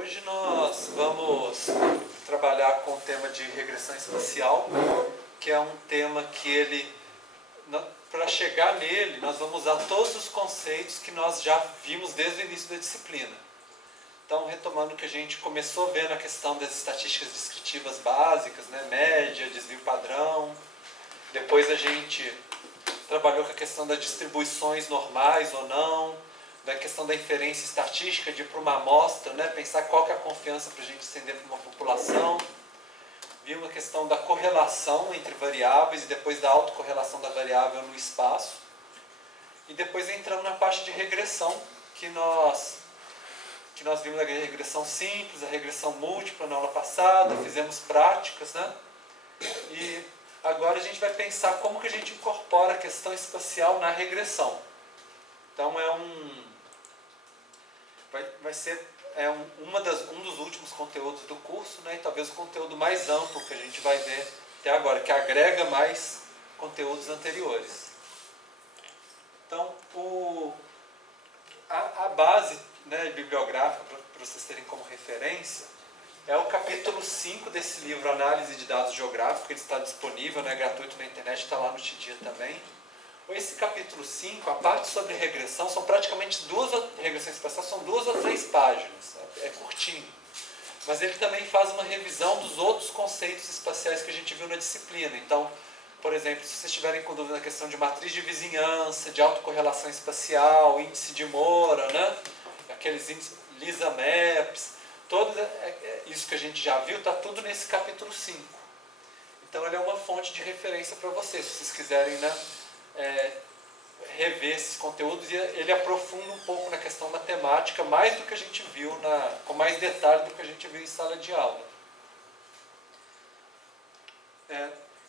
Hoje nós vamos trabalhar com o tema de regressão espacial, que é um tema que para chegar nele, nós vamos usar todos os conceitos que nós já vimos desde o início da disciplina. Então, retomando o que a gente começou vendo a questão das estatísticas descritivas básicas, né? Média, desvio padrão. Depois a gente trabalhou com a questão das distribuições normais ou não, da questão da inferência estatística, de ir para uma amostra, né? Pensar qual que é a confiança para a gente estender para uma população. Vimos a questão da correlação entre variáveis e depois da autocorrelação da variável no espaço. E depois entramos na parte de regressão, que nós vimos a regressão simples, a regressão múltipla na aula passada, fizemos práticas, né? E agora a gente vai pensar como que a gente incorpora a questão espacial na regressão. Então vai ser um dos últimos conteúdos do curso, né? E talvez o conteúdo mais amplo que a gente vai ver até agora, que agrega mais conteúdos anteriores. Então, a base, né, bibliográfica, para vocês terem como referência, é o capítulo 5 desse livro, Análise de Dados Geográficos. Ele está disponível, né, gratuito na internet, está lá no Tidia também. Esse capítulo 5, a parte sobre regressão, são praticamente regressão espacial são 2 ou 3 páginas, é curtinho. Mas ele também faz uma revisão dos outros conceitos espaciais que a gente viu na disciplina. Então, por exemplo, se vocês tiverem com dúvida na questão de matriz de vizinhança, de autocorrelação espacial, índice de Mora, né? Aqueles índices Lisa Maps, todo isso que a gente já viu, está tudo nesse capítulo 5. Então ele é uma fonte de referência para vocês, se vocês quiserem, né, rever esses conteúdos, e ele aprofunda um pouco na questão matemática, mais do que a gente viu, com mais detalhe do que a gente viu em sala de aula.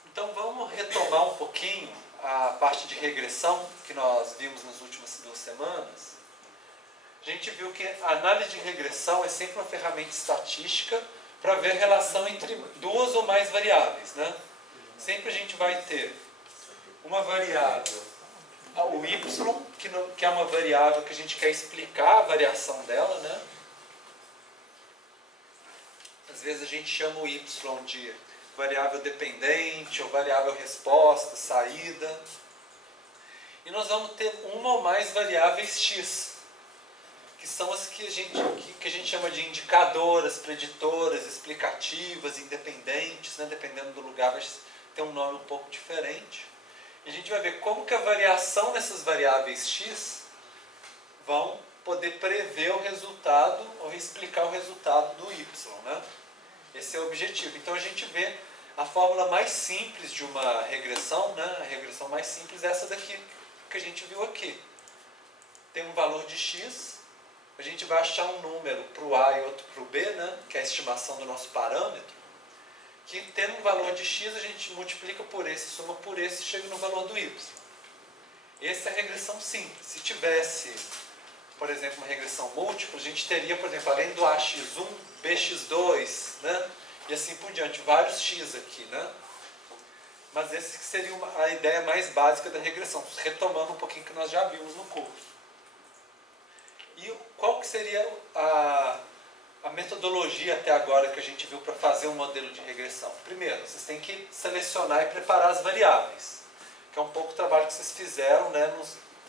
Então vamos retomar um pouquinho a parte de regressão que nós vimos nas últimas 2 semanas. A gente viu que a análise de regressão é sempre uma ferramenta estatística para ver a relação entre 2 ou mais variáveis, né? Sempre a gente vai ter uma variável, o y, que é uma variável que a gente quer explicar a variação dela, né? Às vezes a gente chama o y de variável dependente, ou variável resposta, saída. E nós vamos ter uma ou mais variáveis x, que são as que a gente chama de indicadoras, preditoras, explicativas, independentes, né? Dependendo do lugar vai ter um nome um pouco diferente. E a gente vai ver como que a variação dessas variáveis x vão poder prever o resultado ou explicar o resultado do y, né? Esse é o objetivo. Então a gente vê a fórmula mais simples de uma regressão, né? A regressão mais simples é essa daqui que a gente viu aqui. Tem um valor de x, a gente vai achar um número para o a e outro para o b, né? Que é a estimação do nosso parâmetro, que tendo um valor de x, a gente multiplica por esse, soma por esse e chega no valor do y. Essa é a regressão simples. Se tivesse, por exemplo, uma regressão múltipla, a gente teria, por exemplo, além do ax1, bx2, né? E assim por diante, vários x aqui, né? Mas essa seria a ideia mais básica da regressão, retomando um pouquinho que nós já vimos no curso. E qual que seria a metodologia até agora que a gente viu para fazer um modelo de regressão? Primeiro, vocês têm que selecionar e preparar as variáveis, que é um pouco o trabalho que vocês fizeram, né,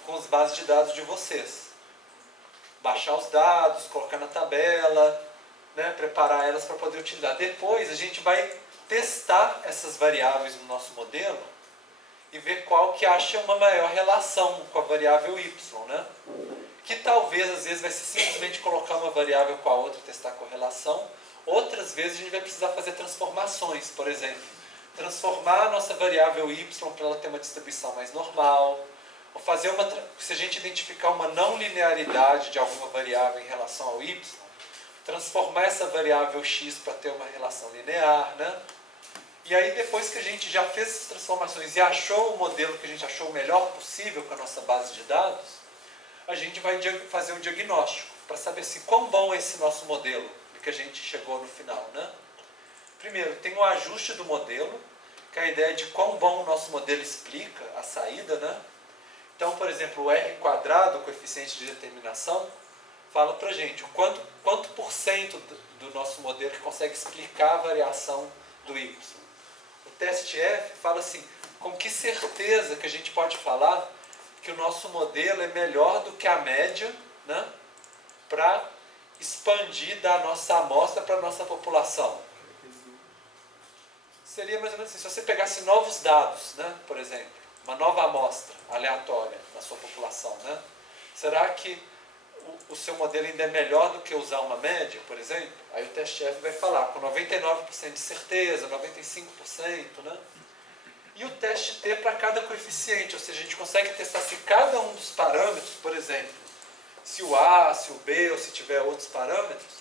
com as bases de dados de vocês. Baixar os dados, colocar na tabela, né, preparar elas para poder utilizar. Depois a gente vai testar essas variáveis no nosso modelo e ver qual que acha uma maior relação com a variável y, né? Que talvez, às vezes, vai ser simplesmente colocar uma variável com a outra e testar a correlação. Outras vezes, a gente vai precisar fazer transformações. Por exemplo, transformar a nossa variável y para ela ter uma distribuição mais normal. Ou fazer se a gente identificar uma não linearidade de alguma variável em relação ao y, transformar essa variável x para ter uma relação linear, né? E aí, depois que a gente já fez essas transformações e achou o modelo que a gente achou o melhor possível com a nossa base de dados, a gente vai fazer um diagnóstico para saber se quão bom é esse nosso modelo que a gente chegou no final, né? Primeiro, tem o ajuste do modelo, que é a ideia de quão bom o nosso modelo explica a saída, né? Então, por exemplo, o R², o coeficiente de determinação, fala para a gente quanto por cento do nosso modelo que consegue explicar a variação do y. O teste F fala assim, com que certeza que a gente pode falar que o nosso modelo é melhor do que a média, né, para expandir da nossa amostra para a nossa população. Seria mais ou menos assim, se você pegasse novos dados, né, por exemplo, uma nova amostra aleatória na sua população, né, será que o seu modelo ainda é melhor do que usar uma média, por exemplo? Aí o teste F vai falar com 99% de certeza, 95%, né? E o teste T para cada coeficiente, ou seja, a gente consegue testar se cada um dos parâmetros, por exemplo, se o A, se o B ou se tiver outros parâmetros,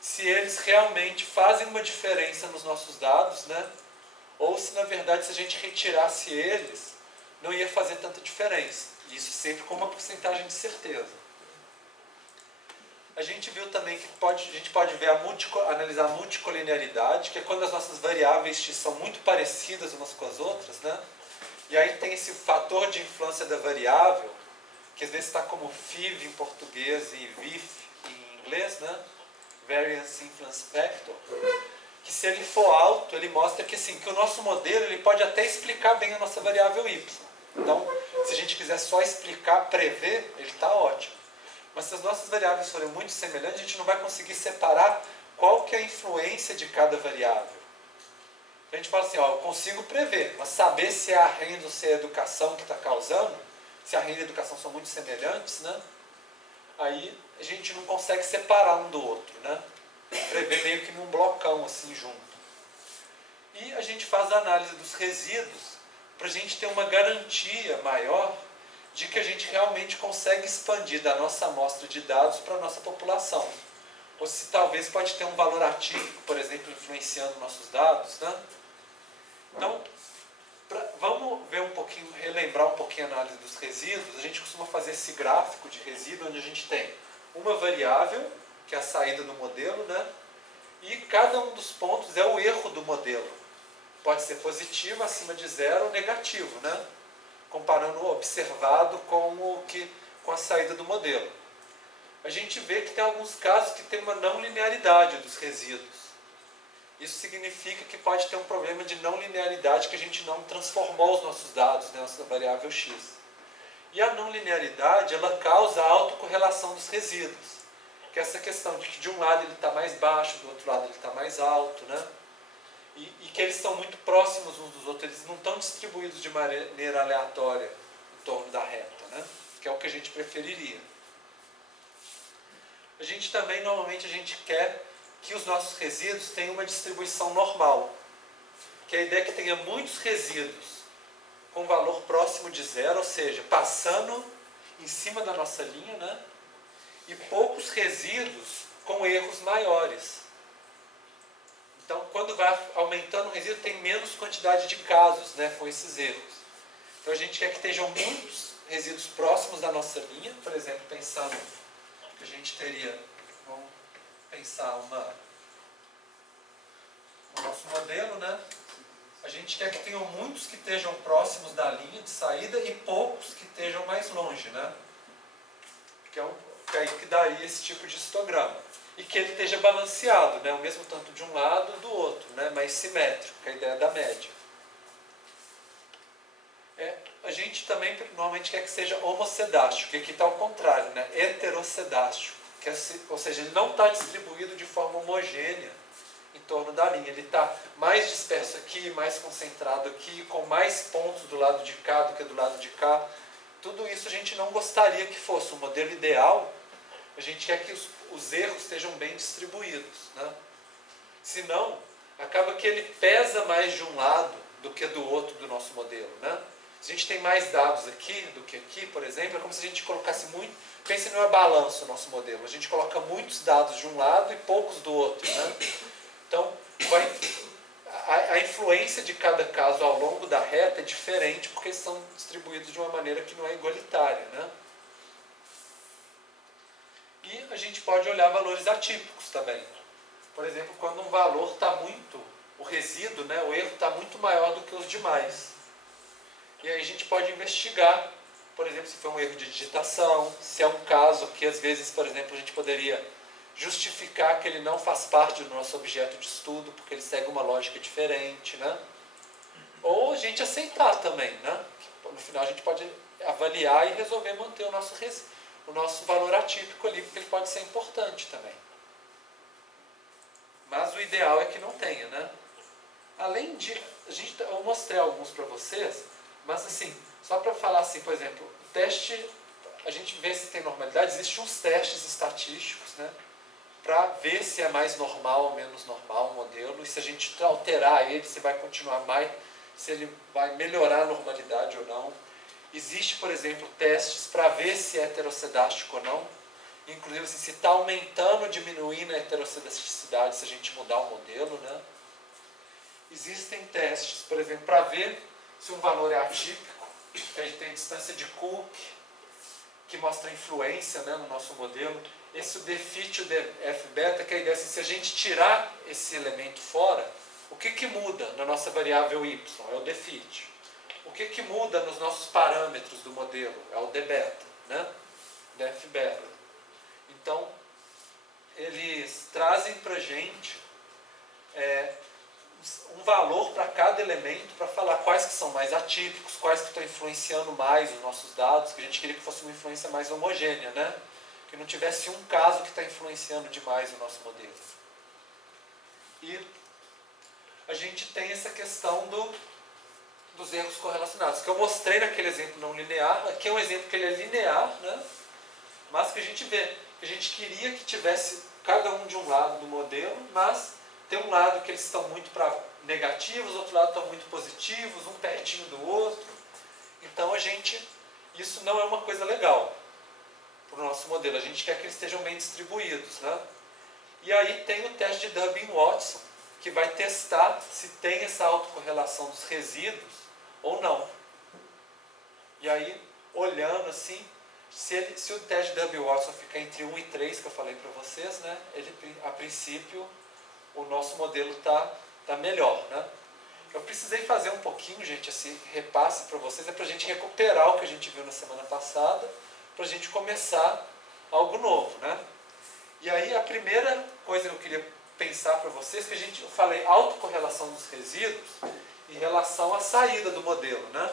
se eles realmente fazem uma diferença nos nossos dados, né? Ou se na verdade se a gente retirasse eles, não ia fazer tanta diferença. Isso sempre com uma porcentagem de certeza. A gente viu também que a gente pode ver analisar a multicolinearidade, que é quando as nossas variáveis x são muito parecidas umas com as outras, né? E aí tem esse fator de influência da variável, que às vezes está como FIV em português e VIF em inglês, né? Variance Influence Factor, que se ele for alto, ele mostra que, assim, que o nosso modelo ele pode até explicar bem a nossa variável y. Então, se a gente quiser só explicar, prever, ele está ótimo. Mas se as nossas variáveis forem muito semelhantes, a gente não vai conseguir separar qual que é a influência de cada variável. A gente fala assim, ó, eu consigo prever, mas saber se é a renda ou se é a educação que está causando, se a renda e a educação são muito semelhantes, né? Aí a gente não consegue separar um do outro, né? Prever meio que num blocão assim junto. E a gente faz a análise dos resíduos para a gente ter uma garantia maior de que a gente realmente consegue expandir da nossa amostra de dados para a nossa população. Ou se talvez pode ter um valor atípico, por exemplo, influenciando nossos dados, né? Então, vamos ver um pouquinho, relembrar um pouquinho a análise dos resíduos. A gente costuma fazer esse gráfico de resíduo onde a gente tem uma variável, que é a saída do modelo, né? E cada um dos pontos é o erro do modelo. Pode ser positivo, acima de zero, ou negativo, né? Comparando o observado com a saída do modelo. A gente vê que tem alguns casos que tem uma não linearidade dos resíduos. Isso significa que pode ter um problema de não linearidade, que a gente não transformou os nossos dados, né, nossa variável x. E a não linearidade, ela causa a autocorrelação dos resíduos. Que é essa questão de que de um lado ele está mais baixo, do outro lado ele está mais alto, né? E que eles estão muito próximos uns dos outros, eles não estão distribuídos de maneira aleatória em torno da reta, né? Que é o que a gente preferiria. A gente também, normalmente, a gente quer que os nossos resíduos tenham uma distribuição normal. Que a ideia é que tenha muitos resíduos com valor próximo de zero, ou seja, passando em cima da nossa linha, né? E poucos resíduos com erros maiores. Então, quando vai aumentando o resíduo, tem menos quantidade de casos, né, com esses erros. Então, a gente quer que estejam muitos resíduos próximos da nossa linha. Por exemplo, pensando que a gente teria, vamos pensar o nosso modelo, né? A gente quer que tenham muitos que estejam próximos da linha de saída e poucos que estejam mais longe, né? Que é aí que daria esse tipo de histograma. E que ele esteja balanceado, né? O mesmo tanto de um lado do outro, né? Mais simétrico, que é a ideia da média. A gente também normalmente quer que seja homocedástico, que aqui está ao contrário, né? Heterocedástico. Ou seja, ele não está distribuído de forma homogênea em torno da linha. Ele está mais disperso aqui, mais concentrado aqui, com mais pontos do lado de cá do que do lado de cá. Tudo isso a gente não gostaria que fosse. O modelo ideal, a gente quer que os erros estejam bem distribuídos, né? Senão, acaba que ele pesa mais de um lado do que do outro do nosso modelo, né? Se a gente tem mais dados aqui do que aqui, por exemplo, é como se a gente colocasse muito... Pense numa balança o nosso modelo. A gente coloca muitos dados de um lado e poucos do outro, né? Então, a influência de cada caso ao longo da reta é diferente porque eles são distribuídos de uma maneira que não é igualitária, né? E a gente pode olhar valores atípicos também. Por exemplo, quando um valor está muito... O resíduo, o erro está muito maior do que os demais. E aí a gente pode investigar por exemplo, se foi um erro de digitação, se é um caso que às vezes, por exemplo, a gente poderia justificar que ele não faz parte do nosso objeto de estudo, porque ele segue uma lógica diferente, né? Ou a gente aceitar também, né? No final a gente pode avaliar e resolver manter o nosso valor atípico ali, porque ele pode ser importante também. Mas o ideal é que não tenha, né? Além de, eu mostrei alguns para vocês, mas assim, só para falar assim, por exemplo, o teste, a gente vê se tem normalidade, existem uns testes estatísticos, né? Para ver se é mais normal ou menos normal o modelo, e se a gente alterar ele, se vai continuar mais, se ele vai melhorar a normalidade ou não. Existe, por exemplo, testes para ver se é heterocedástico ou não. Inclusive, assim, se está aumentando ou diminuindo a heterocedasticidade se a gente mudar o modelo, né? Existem testes, por exemplo, para ver se um valor é atípico. A gente tem a distância de Cook, que mostra influência, né, no nosso modelo. Esse o defit, o df-beta, que é a ideia assim, se a gente tirar esse elemento fora, o que muda na nossa variável y? É o defit. O que muda nos nossos parâmetros do modelo? É o d-beta, né? df-beta. Então, eles trazem para a gente um valor para cada elemento, para falar quais que são mais atípicos, quais que estão influenciando mais os nossos dados, que a gente queria que fosse uma influência mais homogênea, né? Que não tivesse um caso que está influenciando demais o nosso modelo. E a gente tem essa questão dos erros correlacionados, que eu mostrei naquele exemplo não linear. Aqui é um exemplo que ele é linear, né? Mas que a gente vê, que a gente queria que tivesse cada um de um lado do modelo, mas tem um lado que eles estão muito para negativos, outro lado estão muito positivos, um pertinho do outro. Então isso não é uma coisa legal para o nosso modelo. A gente quer que eles estejam bem distribuídos, né? E aí tem o teste de Durbin-Watson, que vai testar se tem essa autocorrelação dos resíduos ou não. E aí, olhando assim, se o teste de Durbin-Watson ficar entre 1 e 3, que eu falei para vocês, né, a princípio o nosso modelo tá melhor, né? Eu precisei fazer um pouquinho, gente, esse repasse para vocês, para a gente recuperar o que a gente viu na semana passada, para a gente começar algo novo, né? E aí a primeira coisa que eu queria pensar para vocês, que eu falei autocorrelação dos resíduos em relação à saída do modelo, né?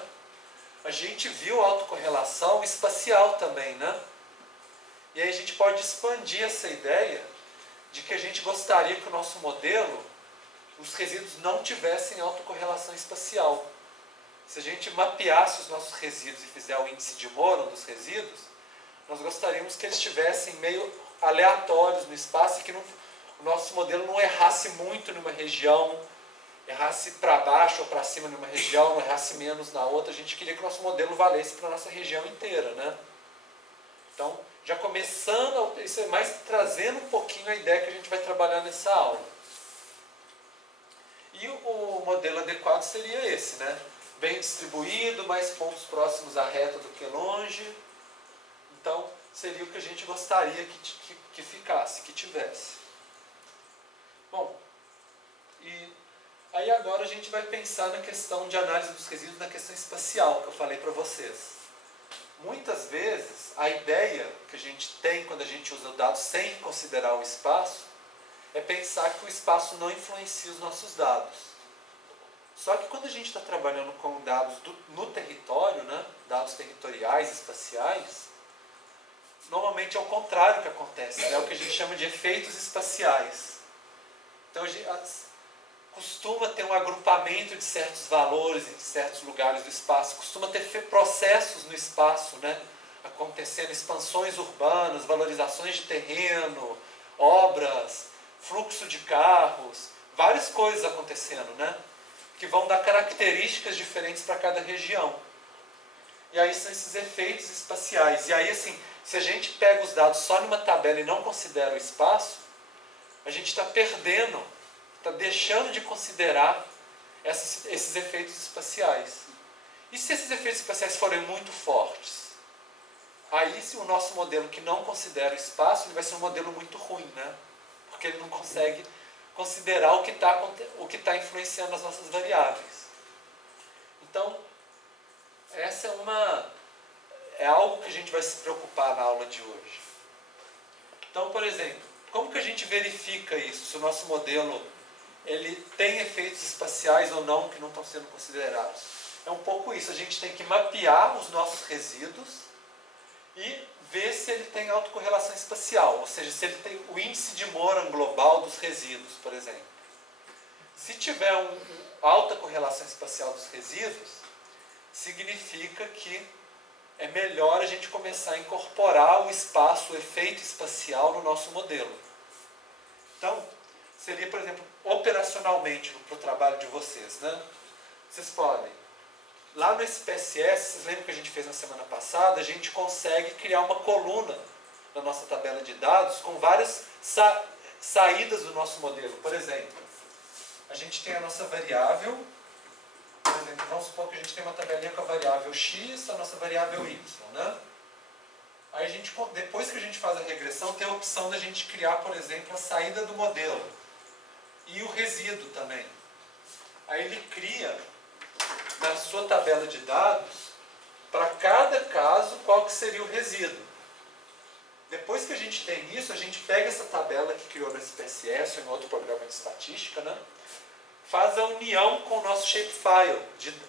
A gente viu autocorrelação espacial também, né? E aí a gente pode expandir essa ideia de que a gente gostaria que o nosso modelo, os resíduos não tivessem autocorrelação espacial. Se a gente mapeasse os nossos resíduos e fizer o índice de Moron dos resíduos, nós gostaríamos que eles estivessem meio aleatórios no espaço e que o nosso modelo não errasse muito numa região, errasse para baixo ou para cima numa região, errasse menos na outra. A gente queria que o nosso modelo valesse para a nossa região inteira, né? Então, já começando, isso é mais trazendo um pouquinho a ideia que a gente vai trabalhar nessa aula. E o modelo adequado seria esse, né? Bem distribuído, mais pontos próximos à reta do que longe. Então, seria o que a gente gostaria que ficasse, que tivesse. Bom, e aí agora a gente vai pensar na questão de análise dos resíduos, na questão espacial que eu falei para vocês. Muitas vezes, a ideia que a gente tem quando a gente usa o dado sem considerar o espaço é pensar que o espaço não influencia os nossos dados. Só que quando a gente está trabalhando com dados no território, né, dados territoriais, espaciais, normalmente é o contrário que acontece, é o que a gente chama de efeitos espaciais. Então a gente costuma ter um agrupamento de certos valores em certos lugares do espaço, costuma ter processos no espaço, né, acontecendo, expansões urbanas, valorizações de terreno, obras, fluxo de carros, várias coisas acontecendo, né, que vão dar características diferentes para cada região. E aí são esses efeitos espaciais. E aí, assim, se a gente pega os dados só numa tabela e não considera o espaço, a gente está perdendo, está deixando de considerar esses efeitos espaciais. E se esses efeitos espaciais forem muito fortes? Aí, se o nosso modelo que não considera o espaço, ele vai ser um modelo muito ruim, né? Porque ele não consegue considerar o que está influenciando as nossas variáveis. Então, essa é algo que a gente vai se preocupar na aula de hoje. Então, por exemplo, como que a gente verifica isso? Se o nosso modelo ele tem efeitos espaciais ou não que não estão sendo considerados? É um pouco isso, a gente tem que mapear os nossos resíduos e ver se ele tem autocorrelação espacial, ou seja, se ele tem o índice de Moran global dos resíduos, por exemplo. Se tiver alta correlação espacial dos resíduos, significa que é melhor a gente começar a incorporar o espaço, o efeito espacial no nosso modelo. Então, seria, por exemplo, operacionalmente para o trabalho de vocês, né? Vocês podem, lá no SPSS, vocês lembram que a gente fez na semana passada, a gente consegue criar uma coluna na nossa tabela de dados com várias saídas do nosso modelo. Por exemplo, a gente tem a nossa variável, por exemplo, vamos supor que a gente tem uma tabelinha com a variável x, a nossa variável y, né? Aí a gente, depois que a gente faz a regressão, tem a opção da gente criar, por exemplo, a saída do modelo e o resíduo também. Aí ele cria na sua tabela de dados, para cada caso, qual que seria o resíduo. Depois que a gente tem isso, a gente pega essa tabela que criou no SPSS, ou em outro programa de estatística, né? Faz a união com o nosso shapefile,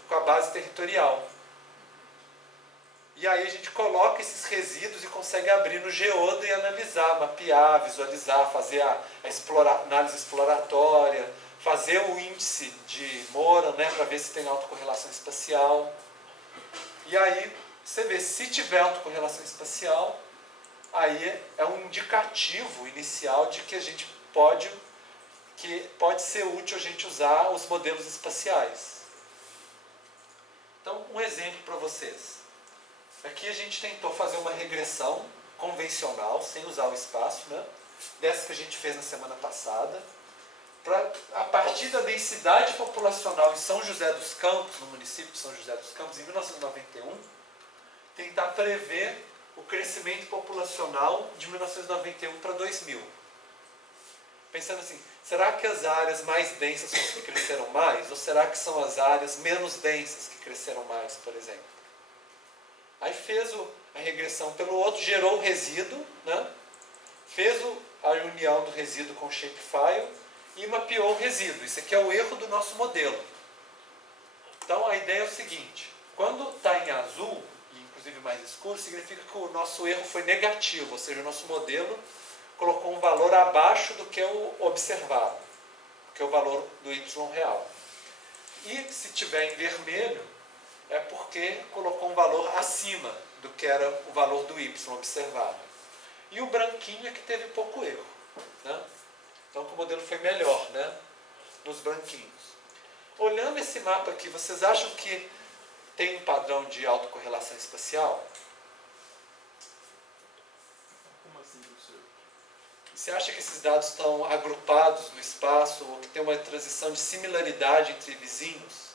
com a base territorial. E aí a gente coloca esses resíduos e consegue abrir no Geoda e analisar, mapear, visualizar, fazer a análise exploratória, fazer o índice de Moran, né, para ver se tem autocorrelação espacial. E aí você vê, se tiver autocorrelação espacial, aí é um indicativo inicial de que a gente pode ser útil a gente usar os modelos espaciais. Então, um exemplo para vocês. Aqui a gente tentou fazer uma regressão convencional, sem usar o espaço, né? Dessa que a gente fez na semana passada, para, a partir da densidade populacional em São José dos Campos, no município de São José dos Campos, em 1991, tentar prever o crescimento populacional de 1991 para 2000. Pensando assim, será que as áreas mais densas são as que cresceram mais? Ou será que são as áreas menos densas que cresceram mais, por exemplo? Aí fez a regressão pelo outro, gerou o resíduo, né? Fez a união do resíduo com o shapefile e mapeou o resíduo. Isso aqui é o erro do nosso modelo. Então a ideia é o seguinte, quando está em azul, e inclusive mais escuro, significa que o nosso erro foi negativo, ou seja, o nosso modelo colocou um valor abaixo do que o observado, que é o valor do y real. E se tiver em vermelho, é porque colocou um valor acima do que era o valor do y observado. E o branquinho é que teve pouco erro, né? Então o modelo foi melhor, né, nos branquinhos. Olhando esse mapa aqui, vocês acham que tem um padrão de autocorrelação espacial? Como assim, professor? Você acha que esses dados estão agrupados no espaço ou que tem uma transição de similaridade entre vizinhos?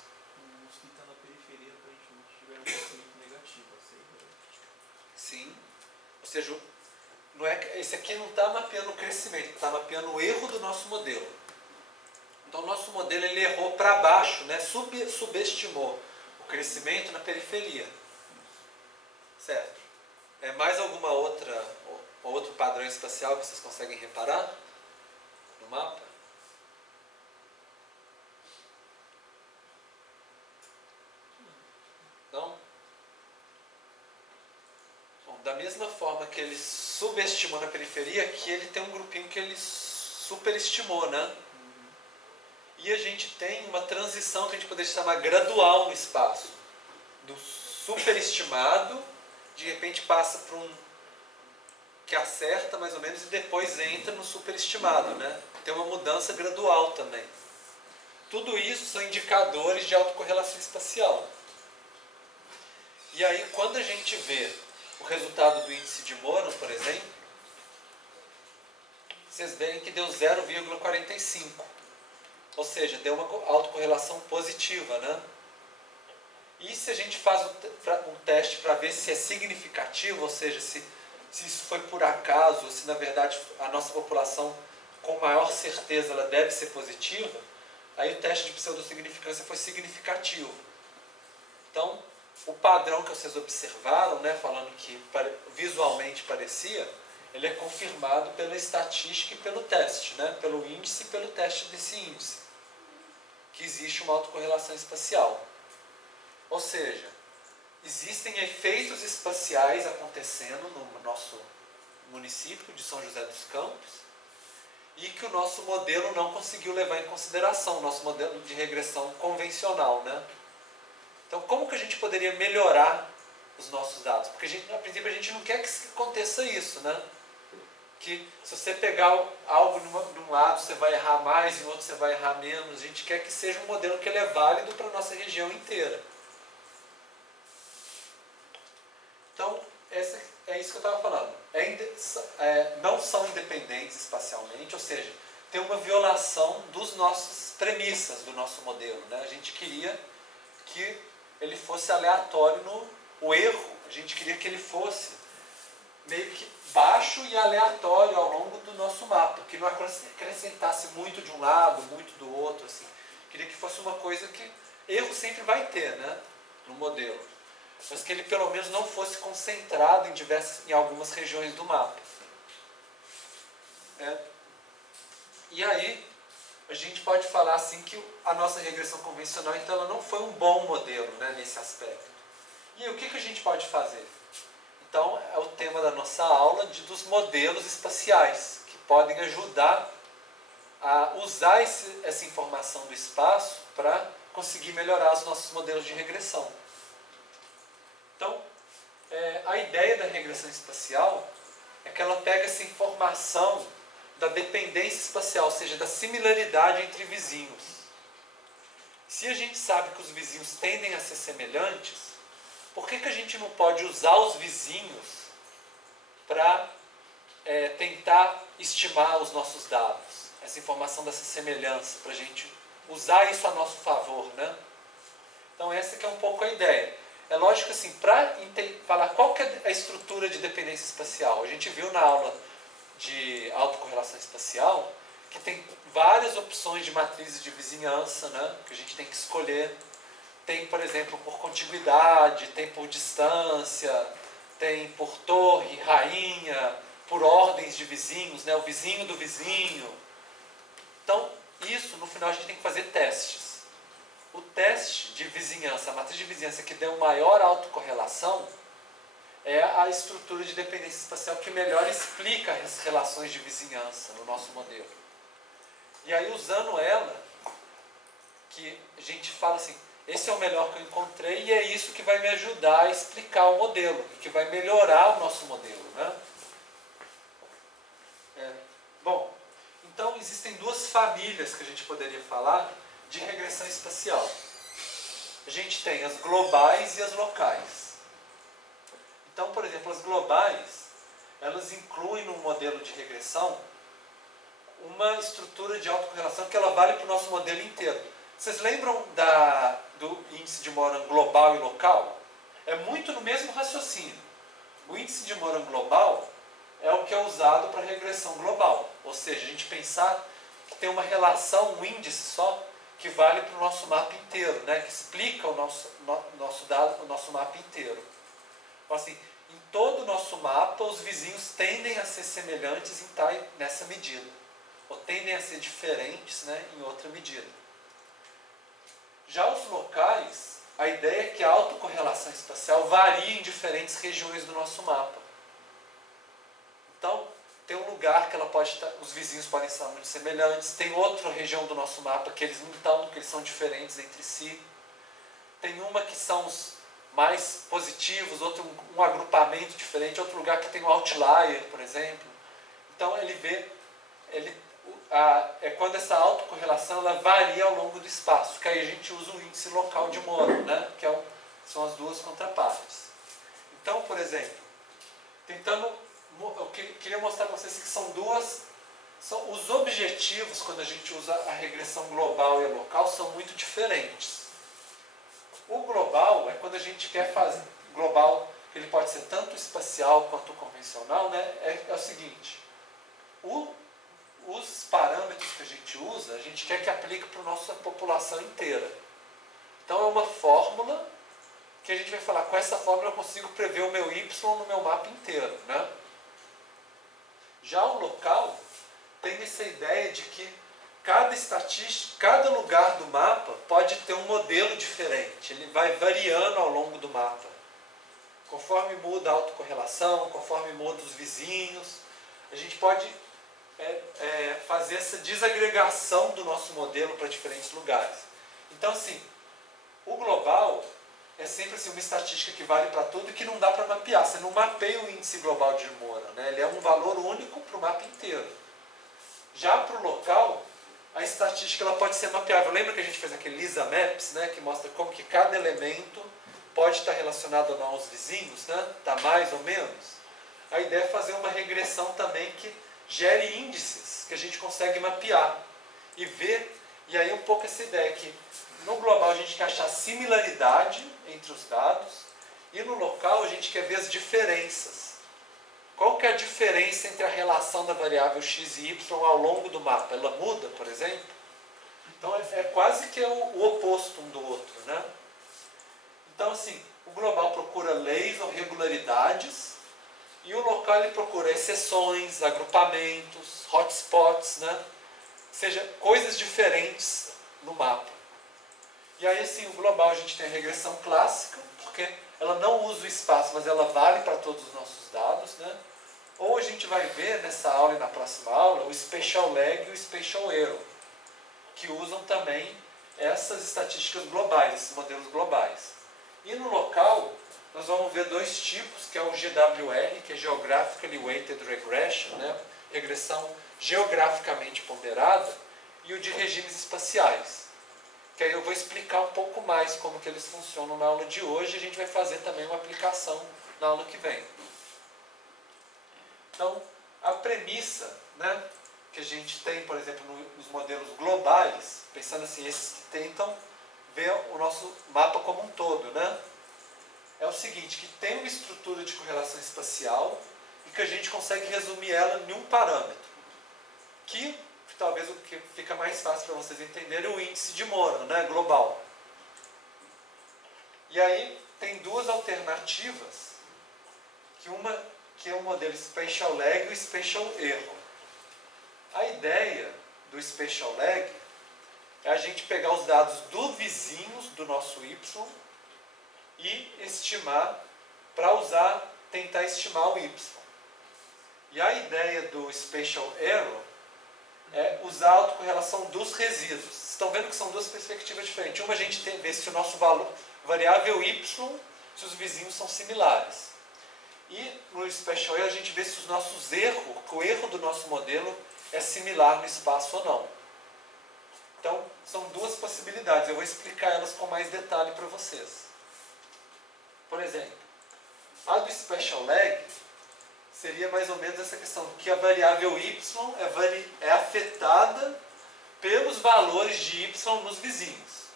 Os que estão na periferia aparentemente tiveram um crescimento negativo, assim, né? Sim. Ou seja, não é, esse aqui não está mapeando o crescimento, está mapeando o erro do nosso modelo. Então o nosso modelo ele errou para baixo, né? Subestimou o crescimento na periferia. Certo? É mais alguma outro padrão espacial que vocês conseguem reparar no mapa? Não? Bom, da mesma forma que ele subestimou na periferia, aqui ele tem um grupinho que ele superestimou, né? E a gente tem uma transição que a gente poderia chamar gradual no espaço. Do superestimado, de repente passa para um que acerta mais ou menos e depois entra no superestimado, né? Tem uma mudança gradual também. Tudo isso são indicadores de autocorrelação espacial. E aí, quando a gente vê o resultado do índice de Moran, por exemplo, vocês veem que deu 0,45. Ou seja, deu uma autocorrelação positiva, né? E se a gente faz um teste para ver se é significativo, ou seja, se isso foi por acaso, ou se na verdade a nossa população, com maior certeza, ela deve ser positiva, aí o teste de pseudo-significância foi significativo. Então, o padrão que vocês observaram, né, falando que visualmente parecia, ele é confirmado pela estatística e pelo teste, né, pelo índice e pelo teste desse índice, que existe uma autocorrelação espacial. Ou seja, existem efeitos espaciais acontecendo no nosso município de São José dos Campos e que o nosso modelo não conseguiu levar em consideração, o nosso modelo de regressão convencional, né? Então, como que a gente poderia melhorar os nossos dados? Porque, a princípio, a gente não quer que aconteça isso, né? Que se você pegar algo de um lado, você vai errar mais, em outro você vai errar menos. A gente quer que seja um modelo que ele é válido para a nossa região inteira. Então, é isso que eu estava falando. Não são independentes espacialmente, ou seja, tem uma violação das nossas premissas do nosso modelo, né? A gente queria que ele fosse aleatório o erro, a gente queria que ele fosse meio que baixo e aleatório ao longo do nosso mapa, que não acrescentasse muito de um lado, muito do outro, assim. Queria que fosse uma coisa que erro sempre vai ter, né, no modelo, mas que ele pelo menos não fosse concentrado em algumas regiões do mapa. E aí a gente pode falar assim que a nossa regressão convencional, então, ela não foi um bom modelo, né, nesse aspecto. E o que a gente pode fazer? Então, é o tema da nossa aula dos modelos espaciais, que podem ajudar a usar essa informação do espaço para conseguir melhorar os nossos modelos de regressão. Então, a ideia da regressão espacial é que ela pega essa informação da dependência espacial, ou seja, da similaridade entre vizinhos. Se a gente sabe que os vizinhos tendem a ser semelhantes, por que a gente não pode usar os vizinhos para tentar estimar os nossos dados? Essa informação dessa semelhança, para a gente usar isso a nosso favor, né? Então essa que é um pouco a ideia. É lógico assim, para falar qual que é a estrutura de dependência espacial, a gente viu na aula de autocorrelação espacial que tem várias opções de matrizes de vizinhança, né, que a gente tem que escolher. Tem, por exemplo, por contiguidade, tem por distância, tem por torre, rainha, por ordens de vizinhos, né, o vizinho do vizinho. Então, isso, no final, a gente tem que fazer testes. O teste de vizinhança, a matriz de vizinhança que deu maior autocorrelação, é a estrutura de dependência espacial que melhor explica as relações de vizinhança no nosso modelo. E aí, usando ela, que a gente fala assim, esse é o melhor que eu encontrei e é isso que vai me ajudar a explicar o modelo, que vai melhorar o nosso modelo, né? Bom, então existem duas famílias que a gente poderia falar de regressão espacial. A gente tem as globais e as locais. Então, por exemplo, as globais, elas incluem no modelo de regressão uma estrutura de autocorrelação que ela vale para o nosso modelo inteiro. Vocês lembram do índice de Moran global e local? É muito no mesmo raciocínio. O índice de Moran global é o que é usado para regressão global. Ou seja, a gente pensar que tem uma relação, um índice só, que vale para o nosso mapa inteiro, né? Que explica o nosso mapa inteiro. Então, assim, em todo o nosso mapa, os vizinhos tendem a ser semelhantes nessa medida. Ou tendem a ser diferentes, né, em outra medida. Já os locais, a ideia é que a autocorrelação espacial varia em diferentes regiões do nosso mapa. Então, tem um lugar que os vizinhos podem estar muito semelhantes, tem outra região do nosso mapa que eles não estão, que eles são diferentes entre si. Tem uma que são os mais positivos, outro um agrupamento diferente, outro lugar que tem um outlier, por exemplo. Então, é quando essa autocorrelação ela varia ao longo do espaço, que aí a gente usa o índice local de Moran, né? Que são as duas contrapartes. Então, por exemplo, eu queria mostrar para vocês que são os objetivos, quando a gente usa a regressão global e a local, são muito diferentes. O global é quando a gente quer fazer global, ele pode ser tanto espacial quanto convencional, né? É o seguinte, os parâmetros que a gente usa, a gente quer que aplique para a nossa população inteira. Então é uma fórmula que porque a gente vai falar, com essa fórmula eu consigo prever o meu y no meu mapa inteiro, né? Já o local tem essa ideia de que cada estatística, cada lugar do mapa pode ter um modelo diferente. Ele vai variando ao longo do mapa. Conforme muda a autocorrelação, conforme muda os vizinhos, a gente pode fazer essa desagregação do nosso modelo para diferentes lugares. Então, assim, o global é sempre assim, uma estatística que vale para tudo e que não dá para mapear. Você não mapeia o índice global de Moura, né? Ele é um valor único para o mapa inteiro. Já para o local, a estatística ela pode ser mapeável. Lembra que a gente fez aquele Lisa Maps, né, que mostra como que cada elemento pode estar relacionado ou não aos vizinhos, né? Está mais ou menos. A ideia é fazer uma regressão também que gere índices que a gente consegue mapear e ver. E aí um pouco essa ideia que no global a gente quer achar similaridade entre os dados e no local a gente quer ver as diferenças. Qual que é a diferença entre a relação da variável x e y ao longo do mapa? Ela muda, por exemplo? Então é quase que o oposto um do outro, né? Então assim, o global procura leis ou regularidades e o local ele procura exceções, agrupamentos, hotspots, né? Ou seja, coisas diferentes no mapa. E aí assim, o global a gente tem a regressão clássica, porque ela não usa o espaço, mas ela vale para todos os nossos dados, né? Ou a gente vai ver nessa aula e na próxima aula o Spatial Lag e o Spatial Error, que usam também essas estatísticas globais, esses modelos globais. E no local, nós vamos ver dois tipos, que é o GWR, que é Geographically Weighted Regression, né? Regressão geograficamente ponderada, e o de regimes espaciais. Que aí eu vou explicar um pouco mais como que eles funcionam na aula de hoje, e a gente vai fazer também uma aplicação na aula que vem. Então, a premissa, né, que a gente tem, por exemplo, nos modelos globais, pensando assim, esses que tentam ver o nosso mapa como um todo, né, é o seguinte, que tem uma estrutura de correlação espacial e que a gente consegue resumir ela em um parâmetro, que talvez o que fica mais fácil para vocês entenderem é o índice de Moura, né, global. E aí tem duas alternativas, que é o modelo Spatial Lag e o Spatial Error. A ideia do Spatial Lag é a gente pegar os dados do vizinhos do nosso Y e estimar, para tentar estimar o Y. E a ideia do Spatial Error é usar a autocorrelação dos resíduos. Vocês estão vendo que são duas perspectivas diferentes. Uma a gente vê se o nosso variável Y, se os vizinhos são similares. E no Spatial Error a gente vê se os nossos erros, o erro do nosso modelo é similar no espaço ou não. Então, são duas possibilidades. Eu vou explicar elas com mais detalhe para vocês. Por exemplo, a do Spatial Lag seria mais ou menos essa questão, que a variável y é afetada pelos valores de y nos vizinhos.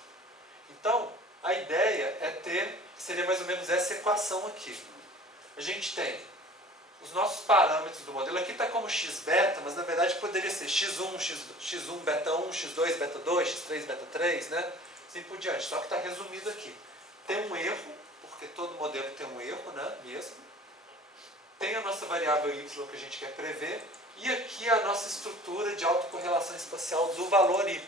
Então, a ideia seria mais ou menos essa equação aqui. A gente tem os nossos parâmetros do modelo, aqui está como x beta, mas na verdade poderia ser x1, x1 beta 1, x2 beta 2, x3 beta 3, né? Assim por diante, só que está resumido aqui. Tem um erro, porque todo modelo tem um erro, né, mesmo. Tem a nossa variável y que a gente quer prever, e aqui a nossa estrutura de autocorrelação espacial do valor y.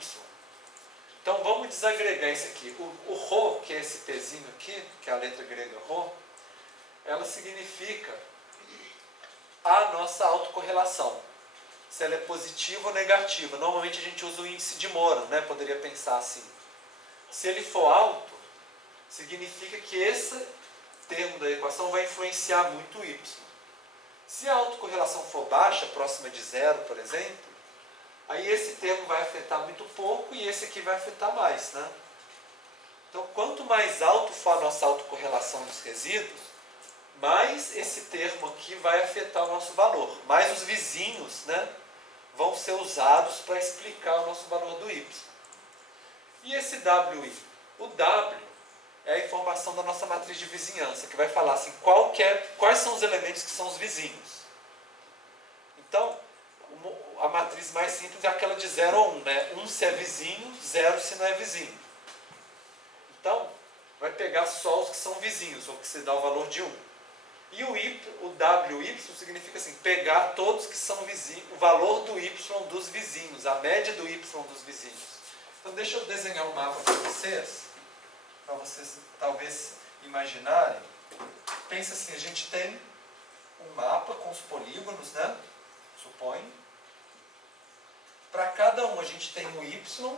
Então vamos desagregar isso aqui. O ρ, que é esse pzinho aqui, que é a letra grega ρ, ela significa a nossa autocorrelação. Se ela é positiva ou negativa. Normalmente a gente usa o índice de Moura, né? Poderia pensar assim. Se ele for alto, significa que esse termo da equação vai influenciar muito o y. Se a autocorrelação for baixa, próxima de zero, por exemplo, aí esse termo vai afetar muito pouco e esse aqui vai afetar mais, né? Então, quanto mais alto for a nossa autocorrelação dos resíduos, mais esse termo aqui vai afetar o nosso valor. Mais os vizinhos, né, vão ser usados para explicar o nosso valor do y. E esse WI? O W é a informação da nossa matriz de vizinhança, que vai falar assim, quais são os elementos que são os vizinhos. Então, a matriz mais simples é aquela de 0 a 1, né? 1 se é vizinho, 0 se não é vizinho. Então, vai pegar só os que são vizinhos, ou que se dá o valor de 1. E o WY significa assim, pegar todos que são vizinhos, o valor do Y dos vizinhos, a média do Y dos vizinhos. Então deixa eu desenhar um mapa para vocês talvez imaginarem. Pensa assim, a gente tem um mapa com os polígonos, né? Supõe. Para cada um a gente tem um Y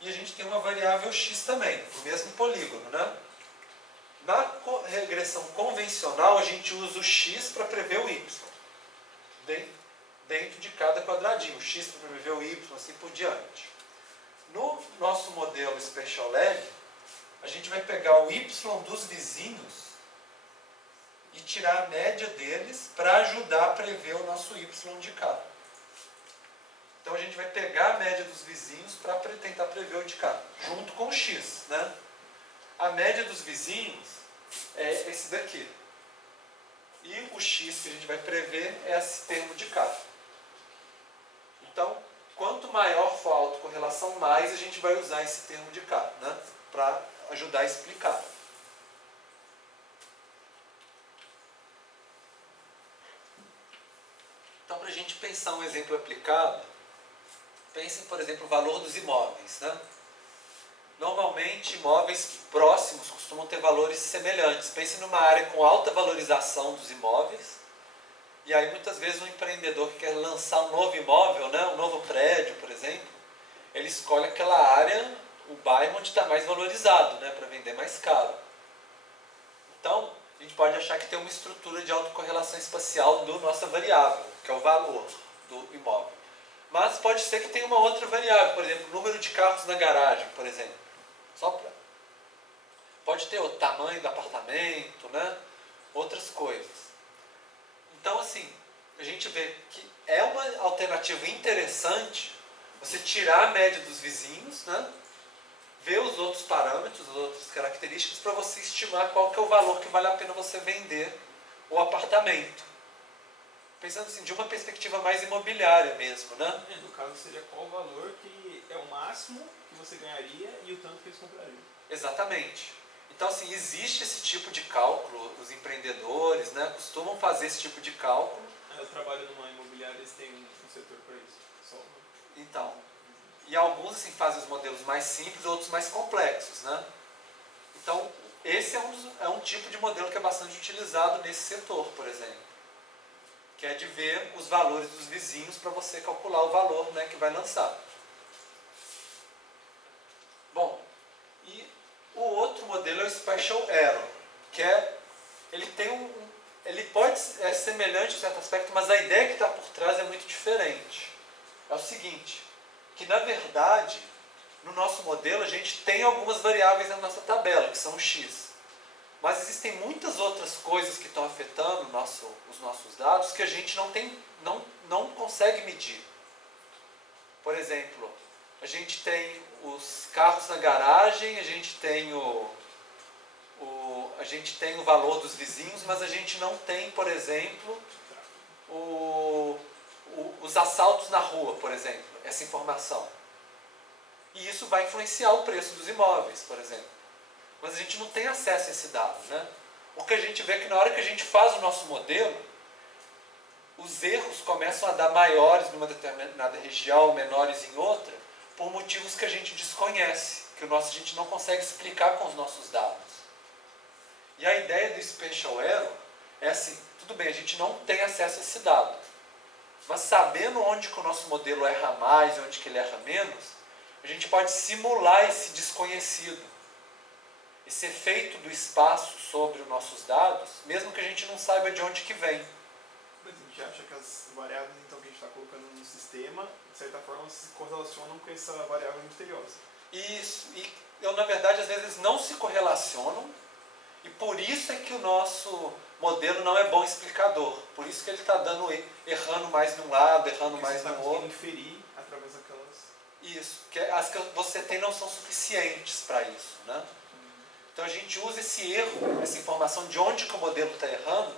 e a gente tem uma variável X também, no mesmo polígono, né? Na regressão convencional, a gente usa o X para prever o Y. Dentro de cada quadradinho. O X para prever o Y, assim por diante. No nosso modelo Spatial Lag, a gente vai pegar o Y dos vizinhos e tirar a média deles para ajudar a prever o nosso Y de cá. Então a gente vai pegar a média dos vizinhos para tentar prever o de cá, junto com o X, né? A média dos vizinhos é esse daqui. E o X que a gente vai prever é esse termo de cá. Então, quanto maior for a autocorrelação, mais a gente vai usar esse termo de cá, né? Para ajudar a explicar. Então, para a gente pensar um exemplo aplicado, pensem, por exemplo, o valor dos imóveis, né? Normalmente, imóveis próximos costumam ter valores semelhantes. Pense numa área com alta valorização dos imóveis. E aí, muitas vezes, um empreendedor que quer lançar um novo imóvel, né, um novo prédio, por exemplo, ele escolhe aquela área, o bairro onde está mais valorizado, né, para vender mais caro. Então, a gente pode achar que tem uma estrutura de autocorrelação espacial do nossa variável, que é o valor do imóvel. Mas pode ser que tenha uma outra variável, por exemplo, o número de carros na garagem, por exemplo. Pode ter o tamanho do apartamento, né? Outras coisas. Então, assim, a gente vê que é uma alternativa interessante você tirar a média dos vizinhos, né? Ver os outros parâmetros, as outras características, para você estimar qual que é o valor que vale a pena você vender o apartamento. Pensando assim, de uma perspectiva mais imobiliária mesmo, né? No caso, seria qual o valor que é o máximo que você ganharia e o tanto que eles comprariam. Exatamente. Então, assim, existe esse tipo de cálculo, os empreendedores, né, costumam fazer esse tipo de cálculo. Eu trabalho numa imobiliária, eles têm um setor para isso. Só. Então, e alguns assim, fazem os modelos mais simples, outros mais complexos, né? Então, esse é um tipo de modelo que é bastante utilizado nesse setor, por exemplo. Que é de ver os valores dos vizinhos para você calcular o valor, né, que vai lançar. Bom, e o outro modelo é o Spatial Error, que ele pode ser semelhante em certo aspecto, mas a ideia que está por trás é muito diferente. É o seguinte, que na verdade, no nosso modelo, a gente tem algumas variáveis na nossa tabela, que são o X. Mas existem muitas outras coisas que estão afetando os nossos dados que a gente não consegue medir. Por exemplo, a gente tem os carros na garagem, a gente tem o valor dos vizinhos, mas a gente não tem, por exemplo, os assaltos na rua, por exemplo, essa informação. E isso vai influenciar o preço dos imóveis, por exemplo. Mas a gente não tem acesso a esse dado, né? O que a gente vê é que na hora que a gente faz o nosso modelo, os erros começam a dar maiores numa determinada região, menores em outra, por motivos que a gente desconhece, que a gente não consegue explicar com os nossos dados. E a ideia do Spatial Error é assim, tudo bem, a gente não tem acesso a esse dado, mas sabendo onde que o nosso modelo erra mais e onde que ele erra menos, a gente pode simular esse desconhecido, esse efeito do espaço sobre os nossos dados, mesmo que a gente não saiba de onde que vem. Mas a gente acha que as variáveis então, que a gente está colocando no sistema, de certa forma, se correlacionam com essa variável misteriosa. Isso, e na verdade, às vezes não se correlacionam, e por isso é que o nosso modelo não é bom explicador. Por isso que ele está errando mais de um lado, errando mais no outro. Inferir através daquelas... Isso, que as que você tem não são suficientes para isso, né? Então a gente usa esse erro, essa informação de onde que o modelo está errando,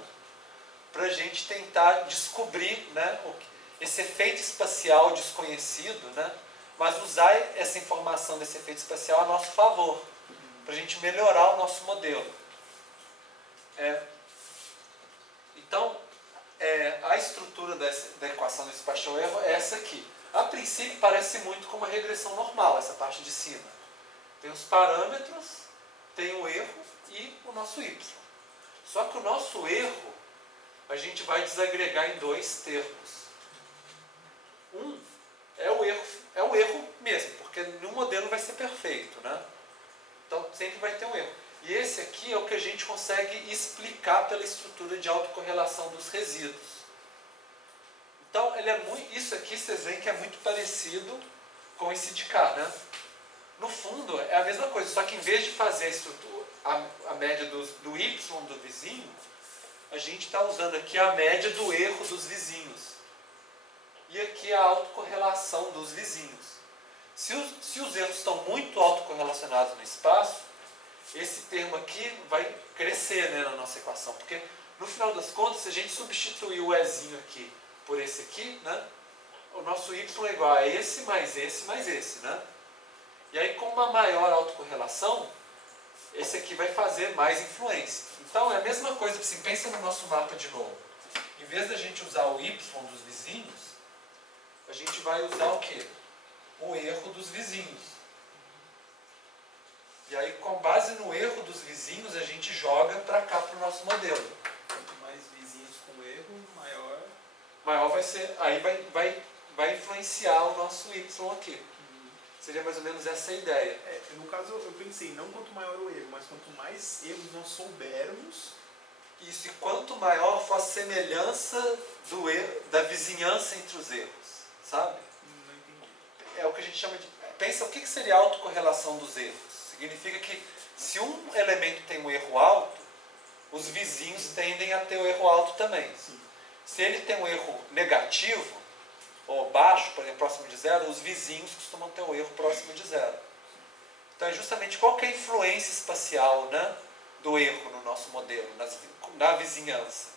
para a gente tentar descobrir, né, esse efeito espacial desconhecido, né, mas usar essa informação desse efeito espacial a nosso favor, para a gente melhorar o nosso modelo. Então, a estrutura da equação do spatial error é essa aqui. A princípio parece muito com uma regressão normal, essa parte de cima. Tem os parâmetros, tem o erro e o nosso y. Só que o nosso erro, a gente vai desagregar em dois termos. Um é o erro mesmo, porque nenhum modelo vai ser perfeito, né? Então sempre vai ter um erro. E esse aqui é o que a gente consegue explicar pela estrutura de autocorrelação dos resíduos. Então isso aqui vocês veem que é muito parecido com esse de cá, né? No fundo é a mesma coisa, só que em vez de fazer a estrutura, a média do y do vizinho, a gente está usando aqui a média do erro dos vizinhos. E aqui a autocorrelação dos vizinhos. Se os erros estão muito autocorrelacionados no espaço, esse termo aqui vai crescer, né, na nossa equação. Porque, no final das contas, se a gente substituir o ezinho aqui por esse aqui, né, o nosso y é igual a esse, mais esse, né? E aí, com uma maior autocorrelação, esse aqui vai fazer mais influência. Então, é a mesma coisa, assim, pensa no nosso mapa de novo. Em vez da gente usar o y dos vizinhos, a gente vai usar o quê? O erro dos vizinhos. E aí, com base no erro dos vizinhos, a gente joga para cá, para o nosso modelo. Quanto mais vizinhos com erro, maior... Maior vai ser... Aí vai influenciar o nosso y aqui. Seria mais ou menos essa a ideia. No caso, eu pensei, não quanto maior o erro, mas quanto mais erros nós soubermos... Isso, e quanto maior for a semelhança do erro, da vizinhança entre os erros, sabe? Não entendi. É o que a gente chama de... Pensa, o que seria a autocorrelação dos erros? Significa que se um elemento tem um erro alto, os vizinhos tendem a ter o erro alto também. Sim. Se ele tem um erro negativo, ou baixo, por exemplo, próximo de zero, os vizinhos costumam ter um erro próximo de zero. Então é justamente qual que é a influência espacial, né, do erro no nosso modelo, na vizinhança.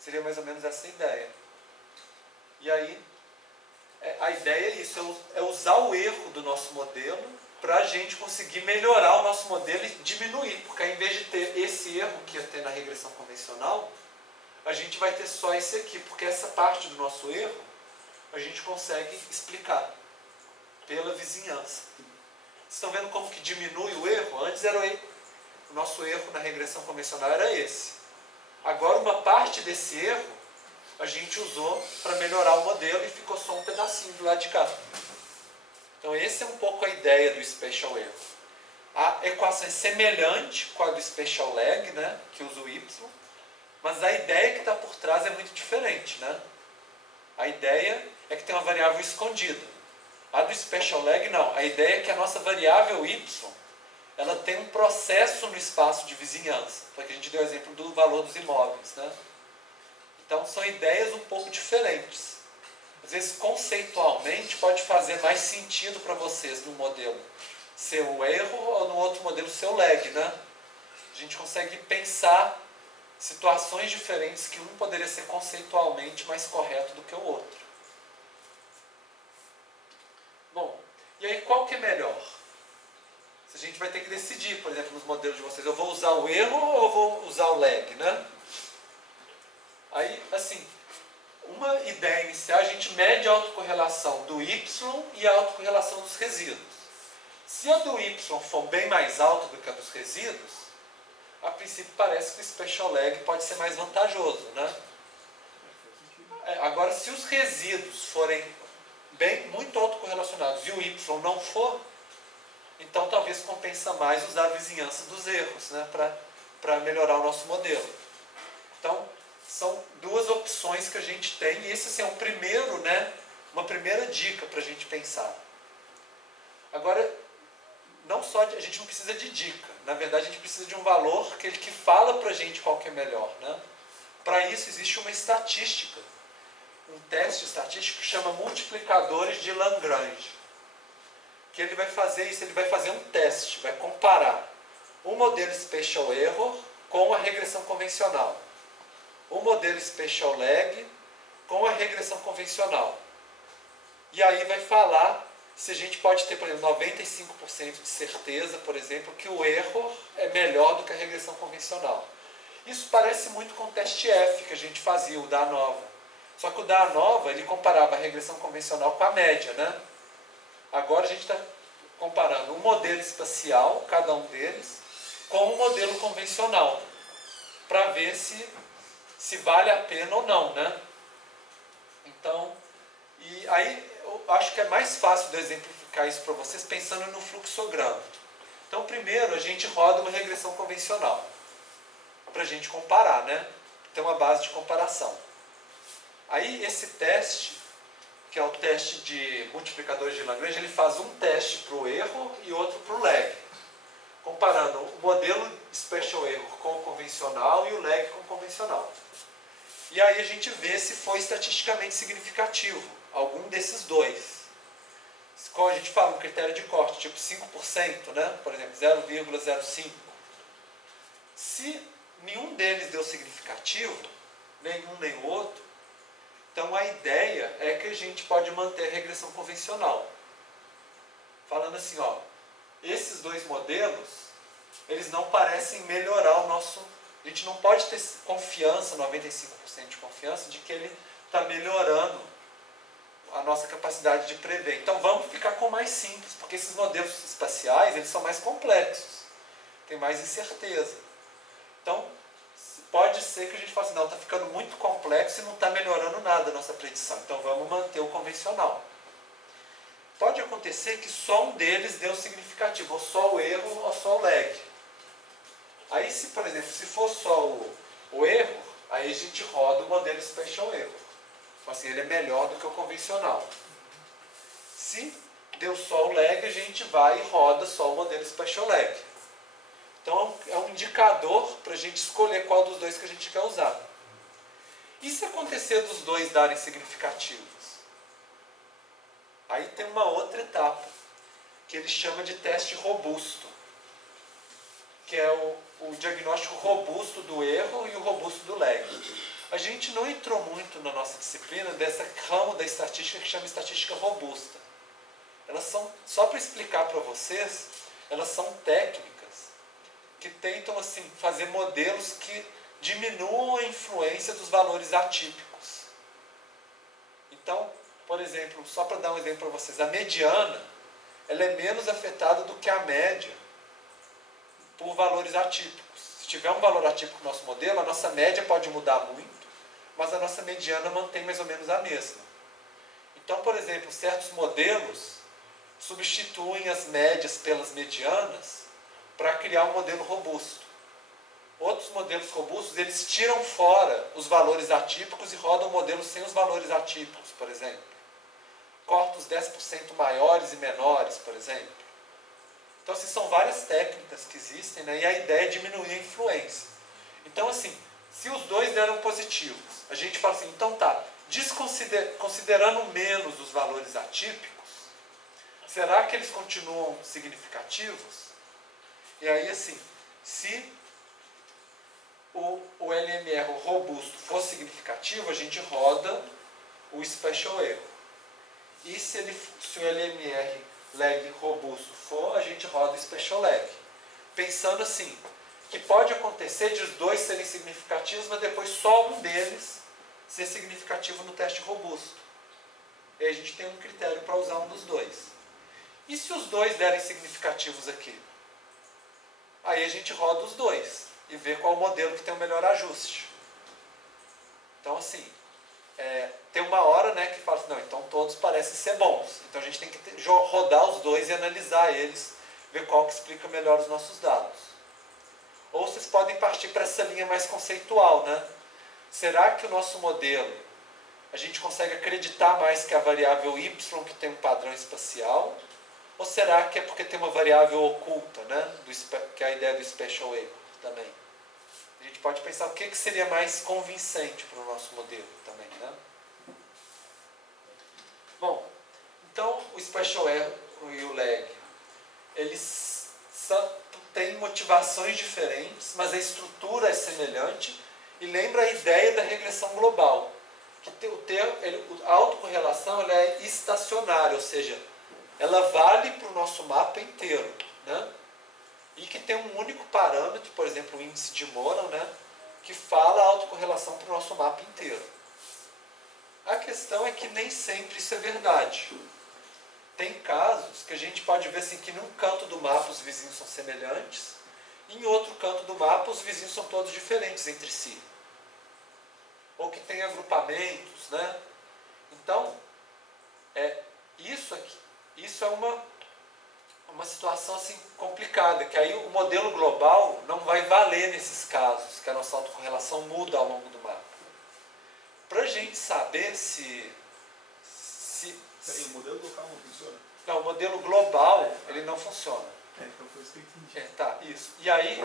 Seria mais ou menos essa a ideia. E aí, a ideia é isso, é usar o erro do nosso modelo para a gente conseguir melhorar o nosso modelo e diminuir. Porque ao invés de ter esse erro que ia ter na regressão convencional, a gente vai ter só esse aqui, porque essa parte do nosso erro a gente consegue explicar pela vizinhança. Vocês estão vendo como que diminui o erro? Antes era o nosso erro na regressão convencional era esse. Agora uma parte desse erro a gente usou para melhorar o modelo e ficou só um pedacinho do lado de cá. Então essa é um pouco a ideia do spatial error. A equação é semelhante com a do spatial lag, né, que usa o y, mas a ideia que está por trás é muito diferente, né? A ideia é que tem uma variável escondida. A do spatial lag não. A ideia é que a nossa variável y ela tem um processo no espaço de vizinhança. Foi que a gente deu o exemplo do valor dos imóveis, né? Então são ideias um pouco diferentes. Às vezes conceitualmente pode fazer mais sentido para vocês no modelo seu erro ou no outro modelo seu lag, né? A gente consegue pensar situações diferentes que um poderia ser conceitualmente mais correto do que o outro. Bom, e aí qual que é melhor? A gente vai ter que decidir, por exemplo, nos modelos de vocês, eu vou usar o erro ou eu vou usar o lag, né? Aí, assim, uma ideia inicial, a gente mede a autocorrelação do y e a autocorrelação dos resíduos. Se a do y for bem mais alta do que a dos resíduos, a princípio parece que o spatial lag pode ser mais vantajoso, né? Agora, se os resíduos forem muito autocorrelacionados e o y não for, então talvez compensa mais usar a vizinhança dos erros, né, para melhorar o nosso modelo. Então, são duas opções que a gente tem, e esse assim, é um primeiro, né, uma primeira dica para a gente pensar. Agora, não só a gente não precisa de dica, na verdade a gente precisa de um valor que fala para a gente qual que é melhor, né? Para isso existe uma estatística, um teste estatístico que chama multiplicadores de Lagrange. Que ele vai fazer isso, ele vai fazer um teste, vai comparar o modelo spatial error com a regressão convencional, o modelo spatial lag com a regressão convencional. E aí vai falar se a gente pode ter, por exemplo, 95% de certeza, por exemplo, que o erro é melhor do que a regressão convencional. Isso parece muito com o teste F que a gente fazia, o da ANOVA. Só que o da ANOVA, ele comparava a regressão convencional com a média, né? Agora a gente está comparando um modelo espacial, cada um deles, com um modelo convencional, para ver se vale a pena ou não, né? Então, e aí eu acho que é mais fácil de exemplificar isso para vocês pensando no fluxograma. Então, primeiro a gente roda uma regressão convencional, para a gente comparar, né? Tem uma base de comparação. Aí esse teste, que é o teste de multiplicadores de Lagrange, ele faz um teste para o erro e outro para o lag, comparando o modelo special error com o convencional e o lag com o convencional. E aí a gente vê se foi estatisticamente significativo algum desses dois. Como a gente fala, um critério de corte, tipo 5%, né? Por exemplo, 0,05. Se nenhum deles deu significativo, nenhum nem o outro, então a ideia é que a gente pode manter a regressão convencional. Falando assim, ó, esses dois modelos, eles não parecem melhorar o nosso... A gente não pode ter confiança, 95% de confiança, de que ele está melhorando a nossa capacidade de prever. Então vamos ficar com o mais simples, porque esses modelos espaciais, eles são mais complexos, tem mais incerteza. Então, pode ser que a gente fale assim, não, está ficando muito complexo e não está melhorando nada a nossa predição. Então vamos manter o convencional. Pode acontecer que só um deles deu significativo, ou só o erro ou só o lag. Aí, se, por exemplo, se for só o erro, aí a gente roda o modelo special error. Então, assim, ele é melhor do que o convencional. Se deu só o lag, a gente vai e roda só o modelo special lag. Então, é um indicador para a gente escolher qual dos dois que a gente quer usar. E se acontecer dos dois darem significativos? Aí tem uma outra etapa, que ele chama de teste robusto, que é o diagnóstico robusto do erro e o robusto do lag. A gente não entrou muito na nossa disciplina dessa ramo da estatística que chama estatística robusta. Elas são, só para explicar para vocês, elas são técnicas que tentam assim, fazer modelos que diminuam a influência dos valores atípicos. Então, por exemplo, só para dar um exemplo para vocês, a mediana ela é menos afetada do que a média por valores atípicos. Se tiver um valor atípico no nosso modelo, a nossa média pode mudar muito, mas a nossa mediana mantém mais ou menos a mesma. Então, por exemplo, certos modelos substituem as médias pelas medianas para criar um modelo robusto. Outros modelos robustos, eles tiram fora os valores atípicos e rodam modelos sem os valores atípicos, por exemplo. Cortos 10% maiores e menores, por exemplo. Então, assim, são várias técnicas que existem, né? E a ideia é diminuir a influência. Então, assim, se os dois deram positivos, a gente fala assim, então tá, considerando menos os valores atípicos, será que eles continuam significativos? E aí, assim, se o LMR robusto for significativo, a gente roda o special error. E se o LMR lag robusto for, a gente roda o special lag. Pensando assim, que pode acontecer de os dois serem significativos, mas depois só um deles ser significativo no teste robusto. E aí a gente tem um critério para usar um dos dois. E se os dois derem significativos aqui? Aí a gente roda os dois e vê qual o modelo que tem o melhor ajuste. Então, assim, tem uma hora, né, que fala assim, não, então todos parecem ser bons. Então a gente tem que rodar os dois e analisar eles, ver qual que explica melhor os nossos dados. Ou vocês podem partir para essa linha mais conceitual, né? Será que o nosso modelo, a gente consegue acreditar mais que a variável y que tem um padrão espacial? Ou será que é porque tem uma variável oculta, né? Que é a ideia do special error também? A gente pode pensar o que seria mais convincente para o nosso modelo também, né? Bom, então o special error e o lag, eles têm motivações diferentes, mas a estrutura é semelhante e lembra a ideia da regressão global, que a autocorrelação ela é estacionária, ou seja, ela vale para o nosso mapa inteiro, né? E que tem um único parâmetro, por exemplo, o índice de Moran, né? Que fala a autocorrelação para o nosso mapa inteiro. A questão é que nem sempre isso é verdade. Tem casos que a gente pode ver assim, que num canto do mapa os vizinhos são semelhantes, e em outro canto do mapa os vizinhos são todos diferentes entre si. Ou que tem agrupamentos, né? Então, isso é uma situação assim, complicada, que aí o modelo global não vai valer nesses casos, que a nossa autocorrelação muda ao longo do mapa. Para a gente saber se o modelo local não funciona? Não, o modelo global, ele não funciona. Então foi isso que eu entendi. Tá, isso. E aí,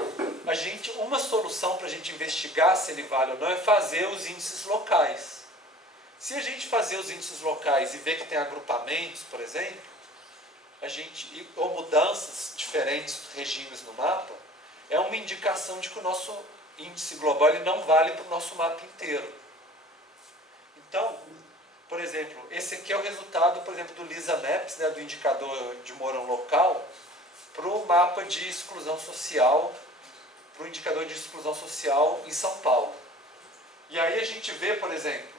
uma solução para a gente investigar se ele vale ou não é fazer os índices locais. Se a gente fazer os índices locais e ver que tem agrupamentos, por exemplo, ou mudanças diferentes dos regimes no mapa, é uma indicação de que o nosso índice global ele não vale para o nosso mapa inteiro. Então, por exemplo, esse aqui é o resultado, por exemplo, do Lisa Maps, né, do indicador de Moran local, para o mapa de exclusão social, para o indicador de exclusão social em São Paulo. E aí a gente vê, por exemplo,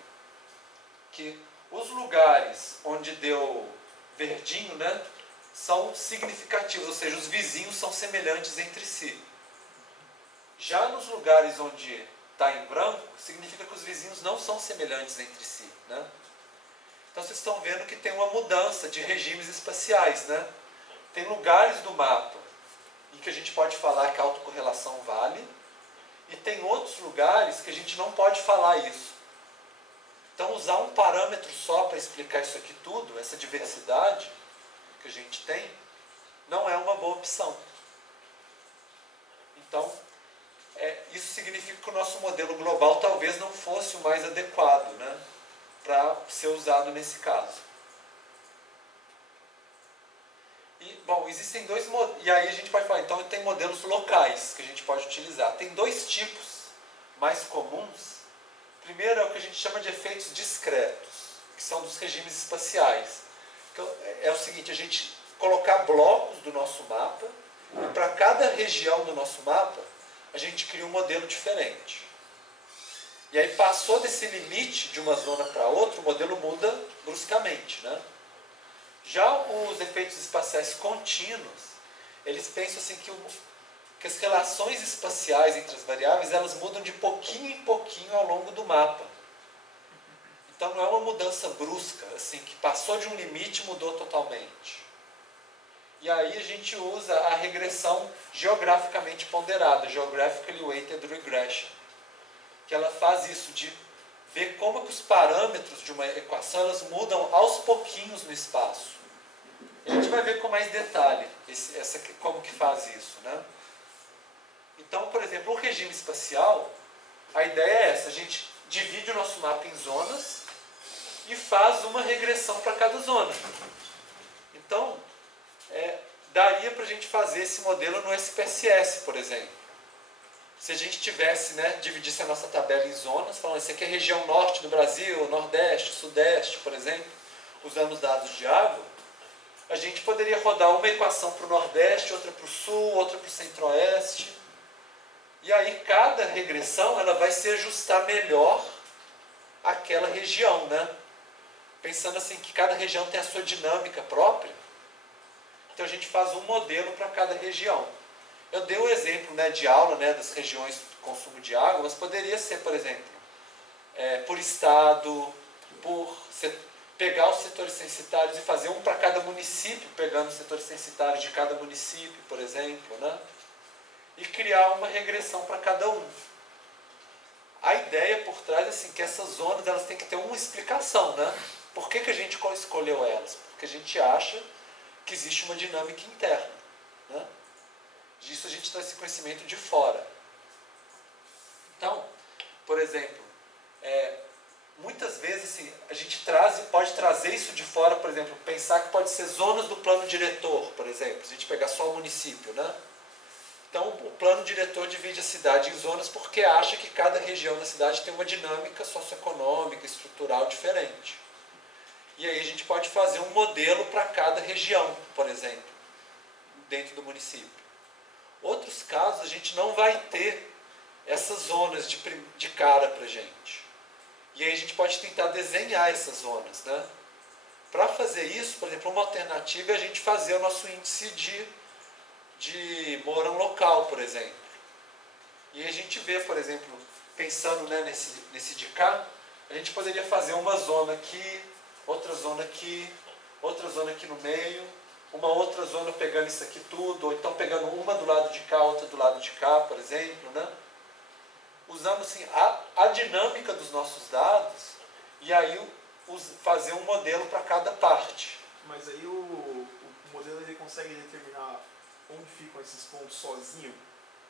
que os lugares onde deu verdinho, né, são significativos, ou seja, os vizinhos são semelhantes entre si. Já nos lugares onde está em branco, significa que os vizinhos não são semelhantes entre si, né? Então vocês estão vendo que tem uma mudança de regimes espaciais, né? Tem lugares do mapa em que a gente pode falar que a autocorrelação vale, e tem outros lugares que a gente não pode falar isso. Então usar um parâmetro só para explicar isso aqui tudo, essa diversidade que a gente tem, não é uma boa opção. Então, isso significa que o nosso modelo global talvez não fosse o mais adequado, né, para ser usado nesse caso. E, bom, existem dois modelos, e aí a gente pode falar, então tem modelos locais que a gente pode utilizar. Tem dois tipos mais comuns. Primeiro é o que a gente chama de efeitos discretos, que são dos regimes espaciais. Então, é o seguinte, a gente colocar blocos do nosso mapa, e para cada região do nosso mapa, a gente cria um modelo diferente. E aí passou desse limite de uma zona para outra, o modelo muda bruscamente, né? Já os efeitos espaciais contínuos, eles pensam assim que as relações espaciais entre as variáveis, elas mudam de pouquinho em pouquinho ao longo do mapa. Então não é uma mudança brusca, assim, que passou de um limite e mudou totalmente. E aí a gente usa a regressão geograficamente ponderada, Geographically Weighted Regression, que ela faz isso de ver como que os parâmetros de uma equação elas mudam aos pouquinhos no espaço. A gente vai ver com mais detalhe como que faz isso, né? Então, por exemplo, o regime espacial, a ideia é essa, a gente divide o nosso mapa em zonas e faz uma regressão para cada zona. Então, daria para a gente fazer esse modelo no SPSS, por exemplo. Se a gente tivesse, né, dividisse a nossa tabela em zonas, falando, isso aqui é a região norte do Brasil, nordeste, sudeste, por exemplo, usando os dados de água, a gente poderia rodar uma equação para o nordeste, outra para o sul, outra para o centro-oeste. E aí cada regressão ela vai se ajustar melhor àquela região, né? Pensando assim que cada região tem a sua dinâmica própria. Então a gente faz um modelo para cada região. Eu dei um exemplo, né, de aula, né, das regiões de consumo de água, mas poderia ser, por exemplo, por estado, pegar os setores censitários e fazer um para cada município, pegando os setores censitários de cada município, por exemplo, né? E criar uma regressão para cada um. A ideia por trás é assim, que essas zonas elas têm que ter uma explicação, né? Por que a gente escolheu elas? Porque a gente acha que existe uma dinâmica interna, né? Disso a gente traz esse conhecimento de fora. Então, por exemplo, muitas vezes assim, a gente pode trazer isso de fora, por exemplo, pensar que pode ser zonas do plano diretor, por exemplo, se a gente pegar só o município, né? Então, o plano diretor divide a cidade em zonas porque acha que cada região da cidade tem uma dinâmica socioeconômica, estrutural diferente. E aí a gente pode fazer um modelo para cada região, por exemplo, dentro do município. Outros casos a gente não vai ter essas zonas de cara para a gente. E aí a gente pode tentar desenhar essas zonas, né? Para fazer isso, por exemplo, uma alternativa é a gente fazer o nosso índice de mourão local, por exemplo. E aí a gente vê, por exemplo, pensando, né, nesse de cá, a gente poderia fazer uma zona aqui, outra zona aqui no meio, uma outra zona pegando isso aqui tudo, ou então pegando uma do lado de cá, outra do lado de cá, por exemplo, né? Usando assim, a dinâmica dos nossos dados e aí fazer um modelo para cada parte. Mas aí o modelo ele consegue determinar onde ficam esses pontos sozinho?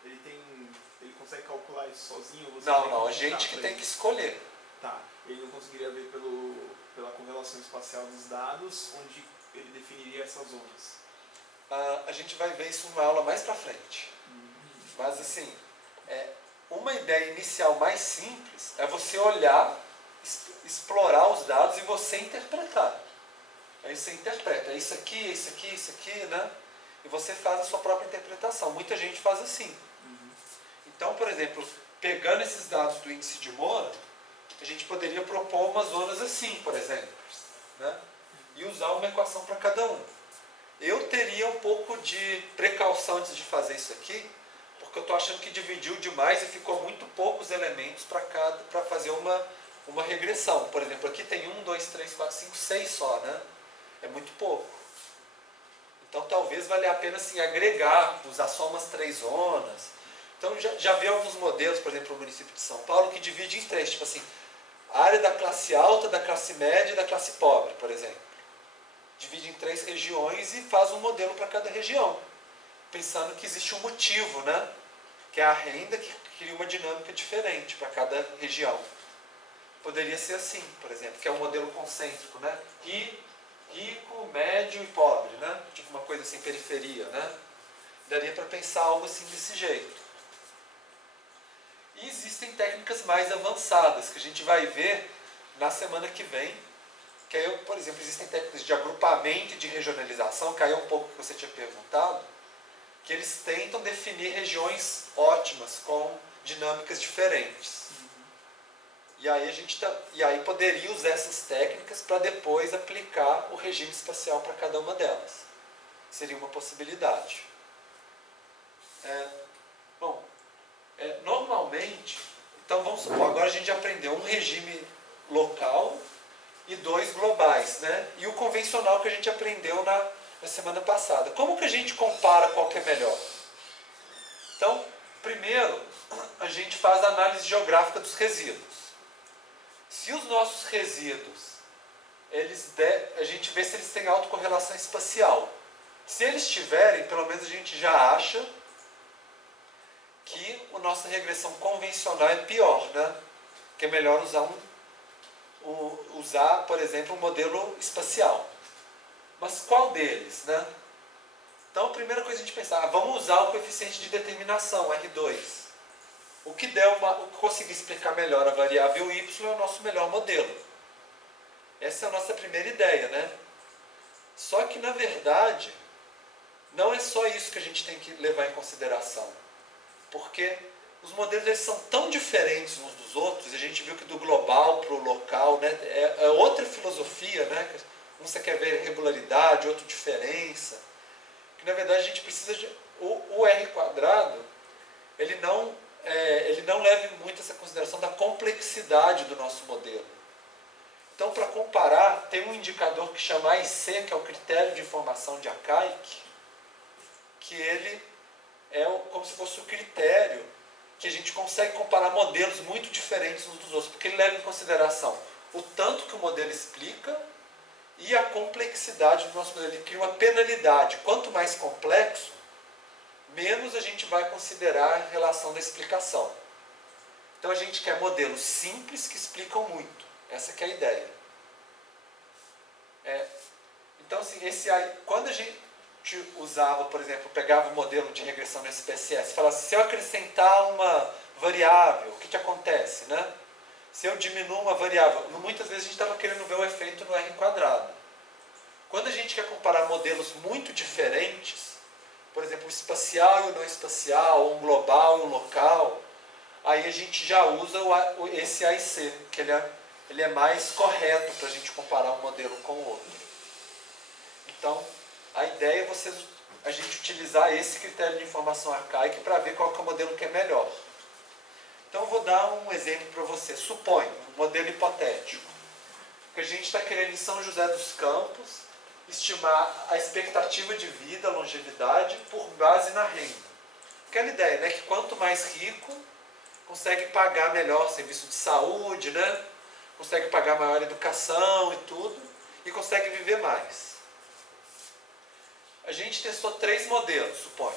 Ele consegue calcular isso sozinho? Ou você Não, a gente que tem que escolher. Tá, ele não conseguiria ver pela correlação espacial dos dados, onde ele definiria essas zonas. A gente vai ver isso numa aula mais para frente. Mas assim, uma ideia inicial mais simples é você olhar, explorar os dados e você interpretar. Aí você interpreta, é isso aqui, isso aqui, isso aqui, né? E você faz a sua própria interpretação. Muita gente faz assim. Então, por exemplo, pegando esses dados do índice de Moura, a gente poderia propor umas zonas assim, por exemplo, né? E usar uma equação para cada um. Eu teria um pouco de precaução antes de fazer isso aqui, porque eu estou achando que dividiu demais e ficou muito poucos elementos para fazer uma regressão. Por exemplo, aqui tem 1, 2, 3, 4, 5, 6 só, né? É muito pouco. Então talvez valha a pena assim, agregar, usar só umas 3 zonas. Então já vi alguns modelos, por exemplo, no município de São Paulo, que divide em 3, tipo assim, a área da classe alta, da classe média e da classe pobre, por exemplo. Divide em 3 regiões e faz um modelo para cada região, pensando que existe um motivo, né? Que é a renda que cria uma dinâmica diferente para cada região. Poderia ser assim, por exemplo, que é um modelo concêntrico, né? Rico, médio e pobre, né? Tipo uma coisa assim, periferia, né? Daria para pensar algo assim desse jeito. E existem técnicas mais avançadas, que a gente vai ver na semana que vem, que aí, por exemplo, existem técnicas de agrupamento e de regionalização, que aí é um pouco o que você tinha perguntado, que eles tentam definir regiões ótimas, com dinâmicas diferentes. E aí poderia usar essas técnicas para depois aplicar o regime espacial para cada uma delas. Seria uma possibilidade. Normalmente, então vamos supor, agora a gente aprendeu um regime local e 2 globais, né? E o convencional que a gente aprendeu na semana passada. Como que a gente compara qual que é melhor? Então, primeiro, a gente faz a análise geográfica dos resíduos. Se os nossos resíduos, a gente vê se eles têm autocorrelação espacial. Se eles tiverem, pelo menos a gente já acha que a nossa regressão convencional é pior, né? Que é melhor usar, por exemplo, um modelo espacial. Mas qual deles, né? Então, a primeira coisa a gente pensar, vamos usar o coeficiente de determinação, R2. O que conseguir explicar melhor a variável y é o nosso melhor modelo. Essa é a nossa primeira ideia, né? Só que, na verdade, não é só isso que a gente tem que levar em consideração. Porque os modelos eles são tão diferentes uns dos outros, a gente viu que do global para o local, né, é outra filosofia, né? Um você quer ver regularidade, outro diferença. Que na verdade a gente precisa de. O R quadrado, ele não leva muito essa consideração da complexidade do nosso modelo. Então, para comparar, tem um indicador que chama AIC, que é o critério de informação de Akaik, que ele é como se fosse o critério que a gente consegue comparar modelos muito diferentes uns dos outros, porque ele leva em consideração o tanto que o modelo explica e a complexidade do nosso modelo. Ele cria uma penalidade. Quanto mais complexo, menos a gente vai considerar a relação da explicação. Então a gente quer modelos simples que explicam muito. Essa que é a ideia. Então, assim, quando a gente usava, por exemplo, pegava o modelo de regressão no SPSS, falava assim, se eu acrescentar uma variável, o que acontece, né? se eu diminuo uma variável, muitas vezes a gente estava querendo ver o efeito no R². Quando a gente quer comparar modelos muito diferentes, por exemplo, o espacial e o não espacial, ou um global e um local, aí a gente já usa esse AIC, que ele é mais correto para a gente comparar um modelo com o outro. Então, a ideia é a gente utilizar esse critério de informação arcaica para ver qual que é o modelo que é melhor. Então, eu vou dar um exemplo para você. Suponha, um modelo hipotético, que a gente está querendo em São José dos Campos estimar a expectativa de vida, a longevidade, por base na renda. Aquela ideia, né, que quanto mais rico, consegue pagar melhor serviço de saúde, né, consegue pagar maior educação e tudo, e consegue viver mais. A gente testou 3 modelos, suponho.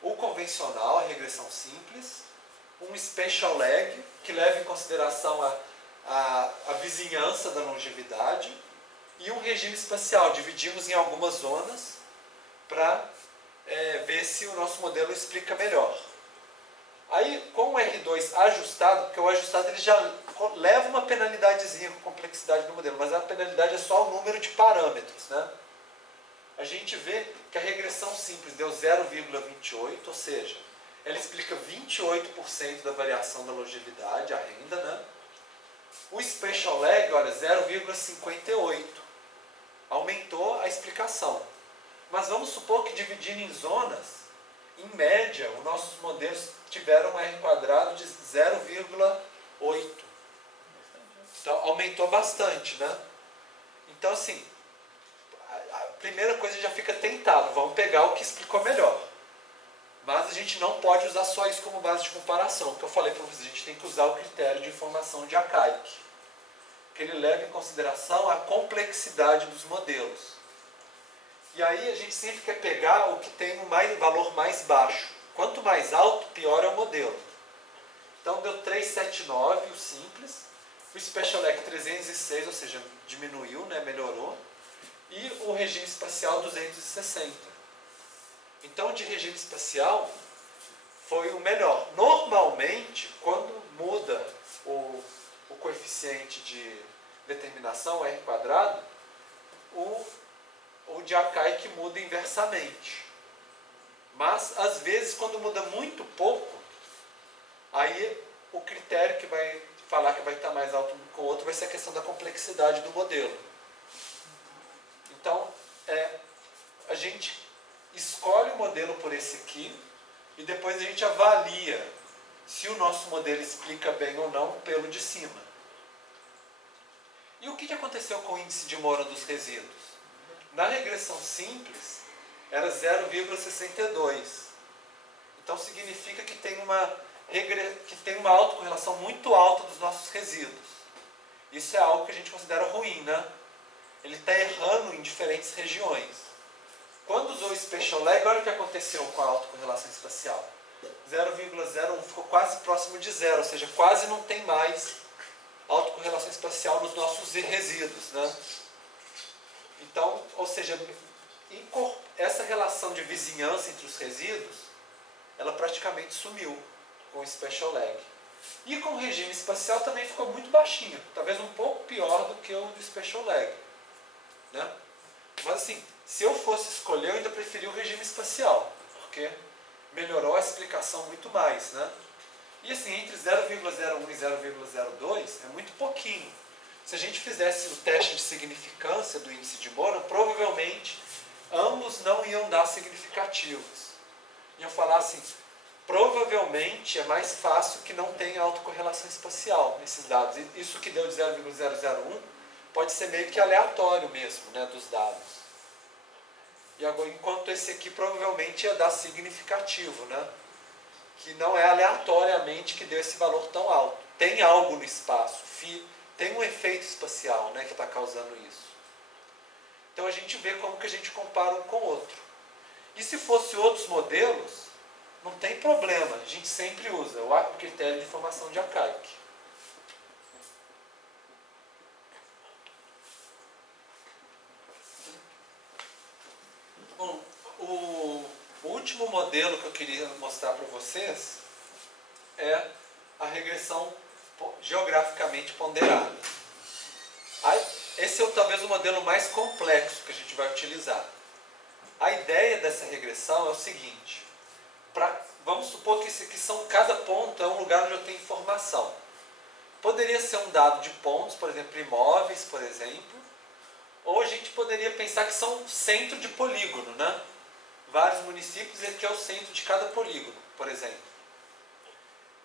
O convencional, a regressão simples, um spatial lag, que leva em consideração a vizinhança da longevidade, e um regime espacial. Dividimos em algumas zonas para ver se o nosso modelo explica melhor. Aí, com o R2 ajustado, porque o ajustado ele já leva uma penalidadezinha com complexidade do modelo, mas a penalidade é só o número de parâmetros, né? A gente vê que a regressão simples deu 0,28, ou seja, ela explica 28% da variação da longevidade, a renda, né? O spatial lag, olha, 0,58. Aumentou a explicação. Mas vamos supor que dividindo em zonas, em média, os nossos modelos tiveram um R² de 0,8. Então, aumentou bastante, né? Então, assim, a primeira coisa já fica tentado, vamos pegar o que explicou melhor. Mas a gente não pode usar só isso como base de comparação. O que eu falei para vocês, a gente tem que usar o critério de informação de Arcaic, que ele leva em consideração a complexidade dos modelos. E aí a gente sempre quer pegar o que tem um valor mais baixo. Quanto mais alto, pior é o modelo. Então deu 379, o simples. O Special Lag 306, ou seja, diminuiu, né, melhorou. E o regime espacial 260. Então de regime espacial foi o melhor. Normalmente, quando muda o coeficiente de determinação, R², o de Arcaic muda inversamente. Mas, às vezes, quando muda muito pouco, aí o critério que vai falar que vai estar mais alto que o outro vai ser a questão da complexidade do modelo. Então, a gente escolhe o modelo por esse aqui e depois a gente avalia se o nosso modelo explica bem ou não pelo de cima. E o que aconteceu com o índice de Moura dos resíduos? Na regressão simples, era 0,62. Então significa que tem uma autocorrelação muito alta dos nossos resíduos. Isso é algo que a gente considera ruim, né? Ele está errando em diferentes regiões. Quando usou o Spatial Lag, olha o que aconteceu com a autocorrelação espacial. 0,01 ficou quase próximo de zero, ou seja, quase não tem mais autocorrelação espacial nos nossos resíduos, né? Então, ou seja, essa relação de vizinhança entre os resíduos, ela praticamente sumiu com o Spatial Lag. E com o regime espacial também ficou muito baixinho, talvez um pouco pior do que o do Spatial Lag, né? Mas assim, se eu fosse escolher, eu ainda preferia o regime espacial, porque melhorou a explicação muito mais, né? E assim, entre 0,01 e 0,02 é muito pouquinho. Se a gente fizesse o teste de significância do índice de Moura, provavelmente ambos não iam dar significativos. Iam falar assim, provavelmente é mais fácil que não tenha autocorrelação espacial nesses dados. Isso que deu de 0,001 pode ser meio que aleatório mesmo, né, dos dados. E agora, enquanto esse aqui provavelmente ia dar significativo, né? Que não é aleatoriamente que deu esse valor tão alto. Tem algo no espaço, tem um efeito espacial, né, que está causando isso. Então a gente vê como que a gente compara um com o outro. E se fosse outros modelos, não tem problema, a gente sempre usa o critério de informação de Arcaic. Bom, o último modelo que eu queria mostrar para vocês é a regressão geograficamente ponderada. Esse é talvez o modelo mais complexo que a gente vai utilizar. A ideia dessa regressão é o seguinte: vamos supor que cada ponto é um lugar onde eu tenho informação. Poderia ser um dado de pontos, por exemplo, imóveis, por exemplo, ou a gente poderia pensar que são um centro de polígono, né? Vários municípios e aqui é o centro de cada polígono, por exemplo.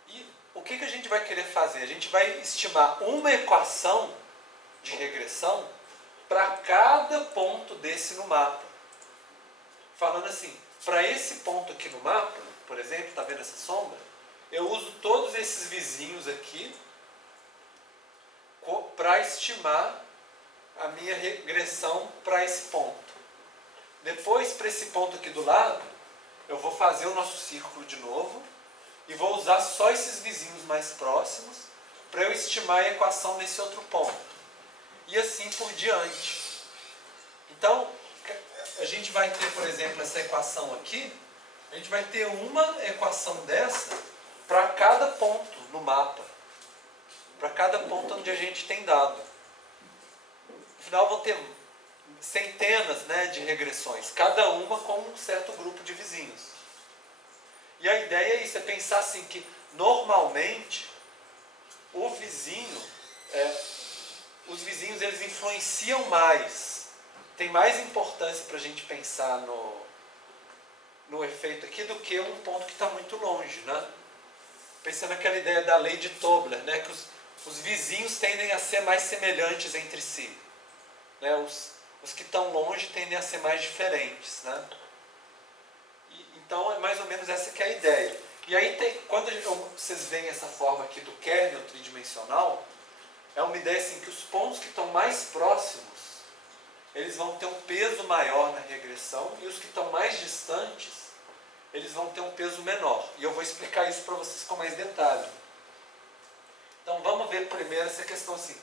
E o que a gente vai querer fazer? A gente vai estimar uma equação de regressão para cada ponto desse no mapa. Falando assim, para esse ponto aqui no mapa, por exemplo, está vendo essa sombra? Eu uso todos esses vizinhos aqui para estimar a minha regressão para esse ponto. Depois, para esse ponto aqui do lado, eu vou fazer o nosso círculo de novo e vou usar só esses vizinhos mais próximos para eu estimar a equação nesse outro ponto. E assim por diante. Então, a gente vai ter, por exemplo, essa equação aqui. A gente vai ter uma equação dessa para cada ponto no mapa. Para cada ponto onde a gente tem dado. No final vão ter centenas, né, de regressões, cada uma com um certo grupo de vizinhos. E a ideia é isso, é pensar assim que normalmente o vizinho, os vizinhos eles influenciam mais, tem mais importância para a gente pensar no efeito aqui do que um ponto que está muito longe, né? Pensando naquela ideia da lei de Tobler, né, que os vizinhos tendem a ser mais semelhantes entre si, né? Os que estão longe tendem a ser mais diferentes, né? Então é mais ou menos essa que é a ideia. E aí quando vocês veem essa forma aqui do kernel tridimensional, é uma ideia assim que os pontos que estão mais próximos, eles vão ter um peso maior na regressão e os que estão mais distantes, eles vão ter um peso menor. E eu vou explicar isso para vocês com mais detalhe. Então vamos ver primeiro essa questão assim.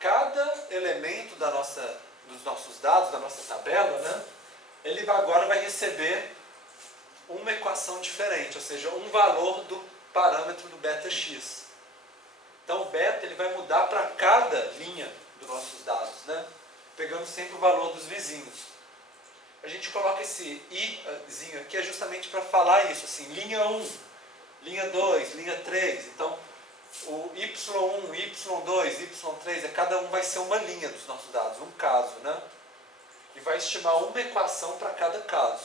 Cada elemento dos nossos dados, da nossa tabela, né, ele agora vai receber uma equação diferente, ou seja, um valor do parâmetro do beta-x. Então o beta ele vai mudar para cada linha dos nossos dados, né, pegando sempre o valor dos vizinhos. A gente coloca esse izinho aqui é justamente para falar isso, assim, linha 1, linha 2, linha 3. Então, o Y1, Y2, Y3, cada um vai ser uma linha dos nossos dados, um caso, né? E vai estimar uma equação para cada caso.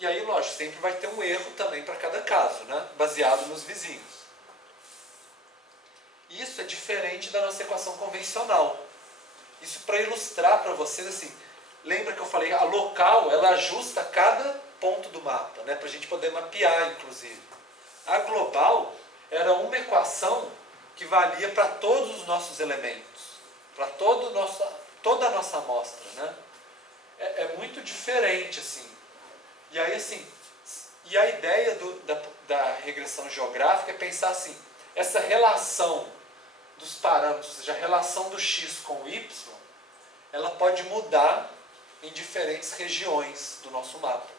E aí, lógico, sempre vai ter um erro também para cada caso, né? Baseado nos vizinhos. Isso é diferente da nossa equação convencional. Isso para ilustrar para vocês, assim, lembra que eu falei, a local, ela ajusta cada ponto do mapa, né? Para a gente poder mapear, inclusive. A global era uma equação que valia para todos os nossos elementos, para toda a nossa amostra, né? É muito diferente, assim. E aí, assim, e a ideia da regressão geográfica é pensar assim, essa relação dos parâmetros, ou seja, a relação do x com o y, ela pode mudar em diferentes regiões do nosso mapa.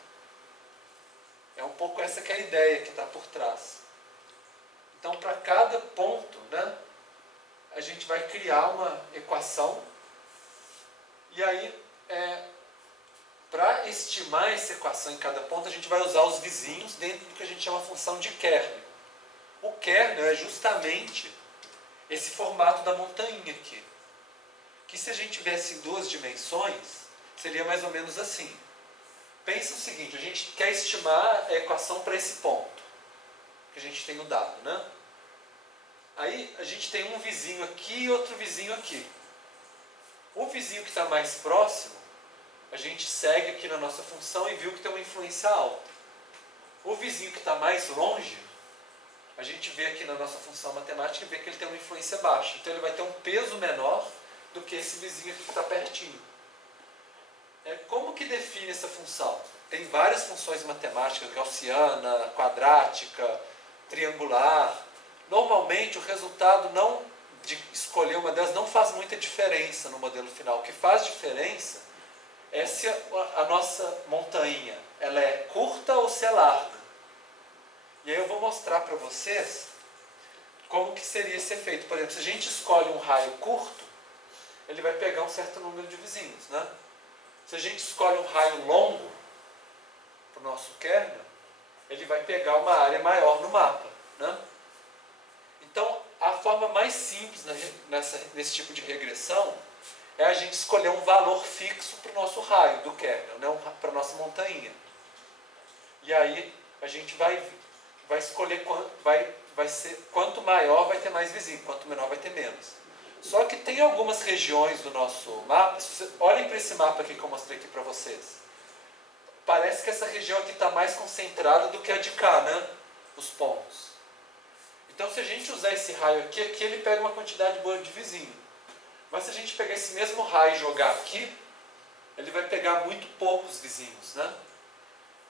É um pouco essa que é a ideia que está por trás. Então, para cada ponto, né, a gente vai criar uma equação. E aí, para estimar essa equação em cada ponto, a gente vai usar os vizinhos dentro do que a gente chama de função de kernel. O kernel é justamente esse formato da montanha aqui. Que se a gente tivesse em 2 dimensões, seria mais ou menos assim. Pensa o seguinte, a gente quer estimar a equação para esse ponto, que a gente tem o dado, né? Aí a gente tem um vizinho aqui e outro vizinho aqui. O vizinho que está mais próximo, a gente segue aqui na nossa função e viu que tem uma influência alta. O vizinho que está mais longe, a gente vê aqui na nossa função matemática e vê que ele tem uma influência baixa. Então ele vai ter um peso menor do que esse vizinho aqui que está pertinho. Como que define essa função? Tem várias funções matemáticas, gaussiana, quadrática, triangular. Normalmente o resultado de escolher uma delas não faz muita diferença no modelo final. O que faz diferença é se a nossa montanha ela é curta ou se é larga. E aí eu vou mostrar para vocês como que seria esse efeito. Por exemplo, se a gente escolhe um raio curto, ele vai pegar um certo número de vizinhos, né? Se a gente escolhe um raio longo para o nosso kernel, ele vai pegar uma área maior no mapa, né? Então, a forma mais simples nesse tipo de regressão é a gente escolher um valor fixo para o nosso raio do kernel, né? Para a nossa montanha. E aí a gente vai escolher, vai ser, quanto maior vai ter mais vizinho, quanto menor vai ter menos. Só que tem algumas regiões do nosso mapa, olhem para esse mapa aqui que eu mostrei aqui para vocês. Parece que essa região aqui está mais concentrada do que a de cá, né? Os pontos. Então, se a gente usar esse raio aqui ele pega uma quantidade boa de vizinho. Mas se a gente pegar esse mesmo raio e jogar aqui, ele vai pegar muito poucos vizinhos, né?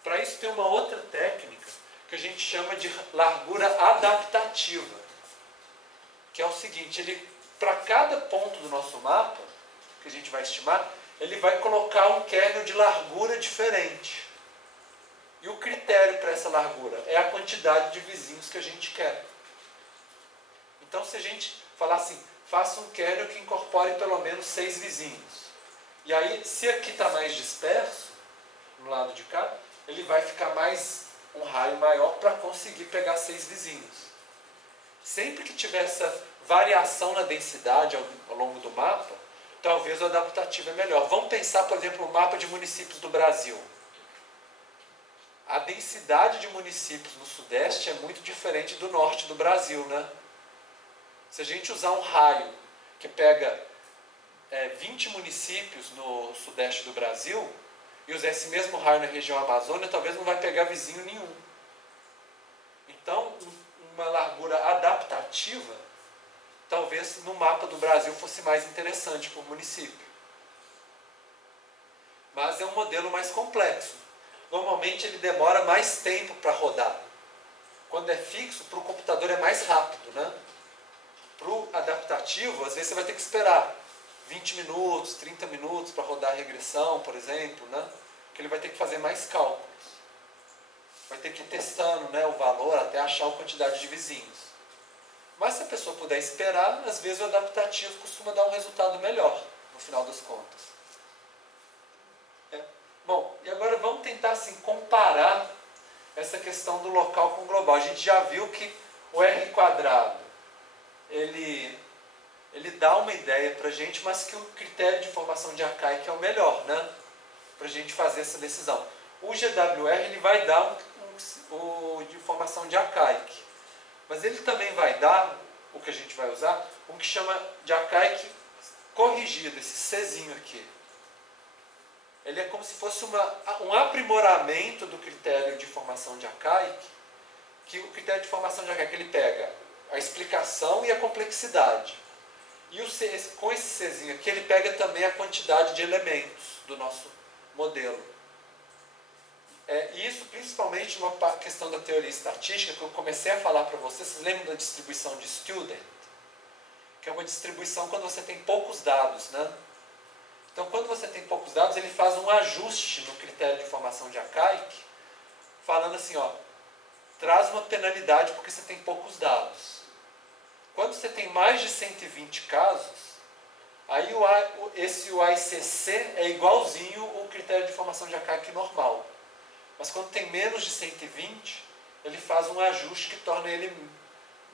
Para isso tem uma outra técnica que a gente chama de largura adaptativa. Que é o seguinte, para cada ponto do nosso mapa, que a gente vai estimar, ele vai colocar um kernel de largura diferente. E o critério para essa largura é a quantidade de vizinhos que a gente quer. Então, se a gente falar assim, faça um kernel que incorpore pelo menos 6 vizinhos. E aí, se aqui está mais disperso, no lado de cá, ele vai ficar um raio maior para conseguir pegar 6 vizinhos. Sempre que tiver essa variação na densidade ao longo do mapa, talvez o adaptativo é melhor. Vamos pensar, por exemplo, no mapa de municípios do Brasil. A densidade de municípios no Sudeste é muito diferente do Norte do Brasil, né? Se a gente usar um raio que pega 20 municípios no Sudeste do Brasil e usar esse mesmo raio na região Amazônia, talvez não vai pegar vizinho nenhum. Então, uma largura adaptativa, talvez no mapa do Brasil fosse mais interessante por município. Mas é um modelo mais complexo. Normalmente ele demora mais tempo para rodar. Quando é fixo, para o computador é mais rápido, né? Para o adaptativo, às vezes você vai ter que esperar 20 minutos, 30 minutos para rodar a regressão, por exemplo, né? Porque ele vai ter que fazer mais cálculos. Vai ter que ir testando, né, o valor até achar a quantidade de vizinhos. Mas se a pessoa puder esperar, às vezes o adaptativo costuma dar um resultado melhor, no final das contas. Bom, e agora vamos tentar assim, comparar essa questão do local com o global. A gente já viu que o R², ele dá uma ideia para a gente, mas que o critério de formação de Akai que é o melhor, né? Para a gente fazer essa decisão. O GWR ele vai dar o de formação de Akai, mas ele também vai dar, o que a gente vai usar, um que chama de Akai corrigido, esse Czinho aqui. Ele é como se fosse um aprimoramento do critério de formação de Akai, que o critério de formação de Akai ele pega a explicação e a complexidade. E com esse Czinho aqui, ele pega também a quantidade de elementos do nosso modelo. Isso principalmente numa questão da teoria estatística, que eu comecei a falar para vocês. Vocês lembram da distribuição de Student? Que é uma distribuição quando você tem poucos dados, né? Então, quando você tem poucos dados, ele faz um ajuste no critério de formação de Akai, falando assim, ó, traz uma penalidade porque você tem poucos dados. Quando você tem mais de 120 casos, aí esse UICC é igualzinho o critério de formação de Akai normal. Mas quando tem menos de 120, ele faz um ajuste que torna ele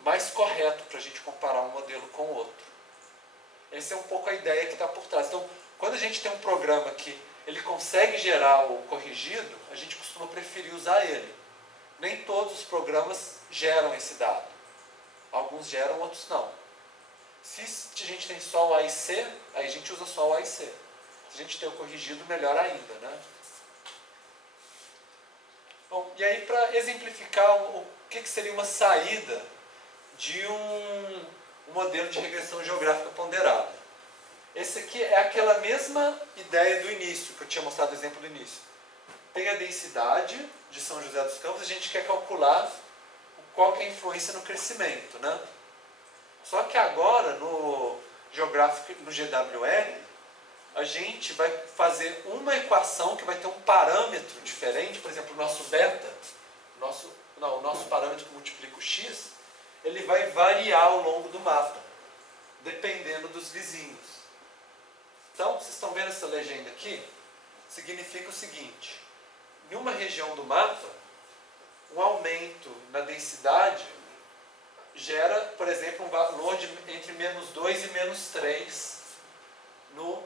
mais correto para a gente comparar um modelo com o outro. Essa é um pouco a ideia que está por trás. Então, quando a gente tem um programa que ele consegue gerar o corrigido, a gente costuma preferir usar ele. Nem todos os programas geram esse dado. Alguns geram, outros não. Se a gente tem só o AIC, aí a gente usa só o AIC. Se a gente tem o corrigido, melhor ainda, né? Bom, e aí para exemplificar o que seria uma saída de um modelo de regressão geográfica ponderada. Esse aqui é aquela mesma ideia do início, que eu tinha mostrado o exemplo do início. Tem a densidade de São José dos Campos, a gente quer calcular qual que é a influência no crescimento, né? Só que agora, no GWR, a gente vai fazer uma equação que vai ter um parâmetro diferente, por exemplo, o nosso beta o nosso parâmetro que multiplica o x, ele vai variar ao longo do mapa, dependendo dos vizinhos. Então, vocês estão vendo essa legenda aqui? Significa o seguinte: em uma região do mapa, um aumento na densidade gera, por exemplo, um valor entre -2 e -3 no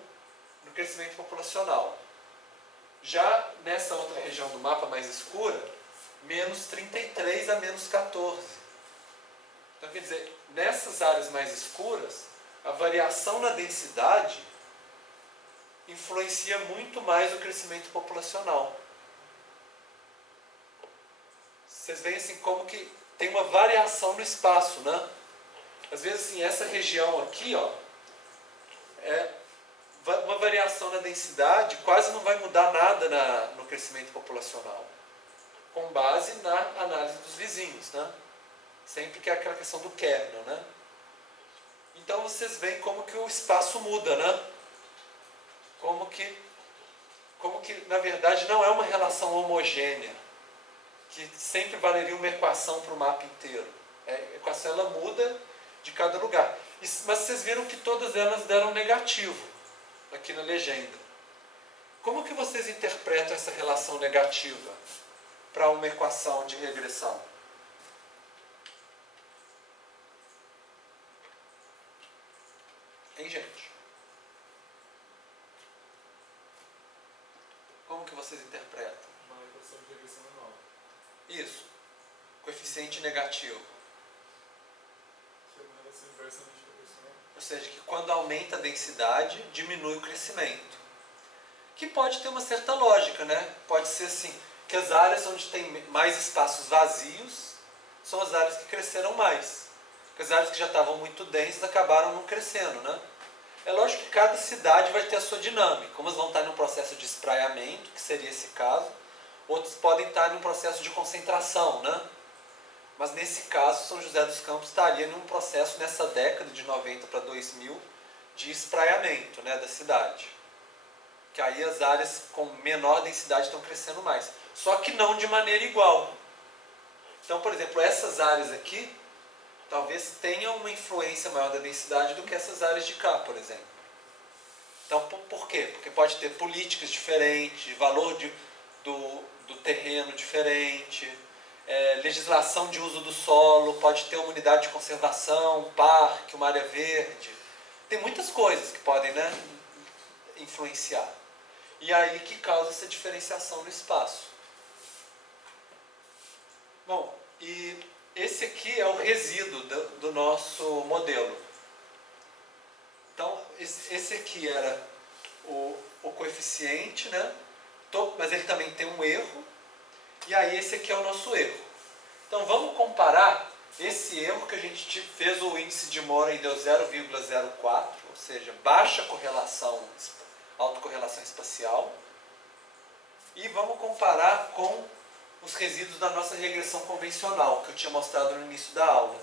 crescimento populacional. Já nessa outra região do mapa mais escura, -33 a -14. Então, quer dizer, nessas áreas mais escuras, a variação na densidade influencia muito mais o crescimento populacional. Vocês veem assim como que tem uma variação no espaço, né? Às vezes assim, essa região aqui, ó, uma variação na densidade quase não vai mudar nada no crescimento populacional, com base na análise dos vizinhos, né? Sempre que é aquela questão do kernel, né? Então vocês veem como que o espaço muda, né? Como que na verdade não é uma relação homogênea, que sempre valeria uma equação para o mapa inteiro. A equação ela muda de cada lugar. Mas vocês viram que todas elas deram negativo aqui na legenda. Como que vocês interpretam essa relação negativa para uma equação de regressão? Hein, gente? Como que vocês interpretam? Uma equação de regressão anual. Isso. Coeficiente negativo. Que é uma relação inversamente proporcional. Ou seja, que quando aumenta a densidade, diminui o crescimento. Que pode ter uma certa lógica, né? Pode ser assim, que as áreas onde tem mais espaços vazios são as áreas que cresceram mais. Porque as áreas que já estavam muito densas acabaram não crescendo, né? É lógico que cada cidade vai ter a sua dinâmica. Umas vão estar num processo de espraiamento, que seria esse caso. Outros podem estar num processo de concentração, né? Mas nesse caso, São José dos Campos estaria num processo, nessa década de 90 para 2000, de espraiamento, né, da cidade. Que aí as áreas com menor densidade estão crescendo mais. Só que não de maneira igual. Então, por exemplo, essas áreas aqui, talvez tenham uma influência maior da densidade do que essas áreas de cá, por exemplo. Então, por quê? Porque pode ter políticas diferentes, valor do terreno diferente, legislação de uso do solo, pode ter uma unidade de conservação, um parque, uma área verde. Tem muitas coisas que podem, né, influenciar. E aí que causa essa diferenciação no espaço. Bom, e esse aqui é o resíduo do nosso modelo. Então, esse aqui era o coeficiente, né? Mas ele também tem um erro. E aí esse aqui é o nosso erro. Então vamos comparar esse erro que a gente fez o índice de Moore e deu 0,04, ou seja, baixa correlação, autocorrelação espacial. E vamos comparar com os resíduos da nossa regressão convencional, que eu tinha mostrado no início da aula.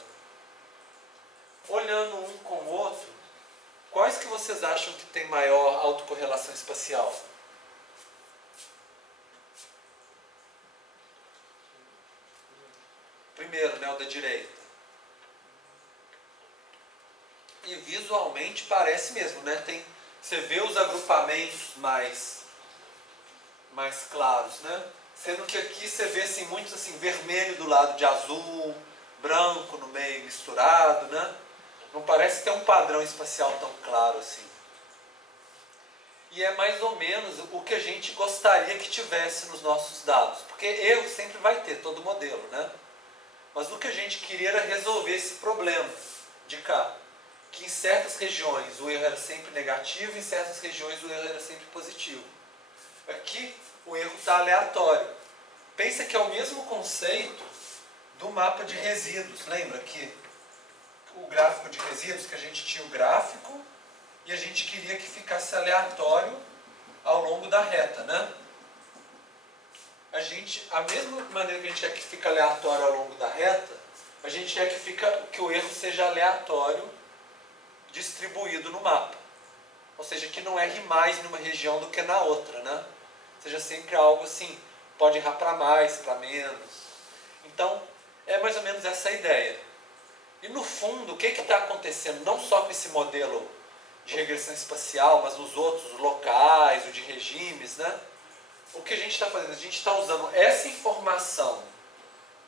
Olhando um com o outro, quais que vocês acham que tem maior autocorrelação espacial? Primeiro, né, o da direita. E visualmente parece mesmo, né? Você vê os agrupamentos mais claros, né? Sendo que aqui você vê assim, muitos assim, vermelho do lado de azul, branco no meio misturado, né? Não parece ter um padrão espacial tão claro assim. E é mais ou menos o que a gente gostaria que tivesse nos nossos dados. Porque erro sempre vai ter, todo modelo, né? Mas o que a gente queria era resolver esse problema de cá. Que em certas regiões o erro era sempre negativo, em certas regiões o erro era sempre positivo. Aqui o erro está aleatório. Pensa que é o mesmo conceito do mapa de resíduos. Lembra que o gráfico de resíduos, que a gente tinha o gráfico e a gente queria que ficasse aleatório ao longo da reta, né? A mesma maneira que a gente quer que fique aleatório ao longo da reta, a gente quer que o erro seja aleatório distribuído no mapa. Ou seja, que não erre mais numa região do que na outra, né? Seja sempre algo assim, pode errar para mais, para menos. Então, é mais ou menos essa a ideia. E no fundo, o que está acontecendo, não só com esse modelo de regressão espacial, mas nos outros, os locais, o de regimes, né? O que a gente está fazendo? A gente está usando essa informação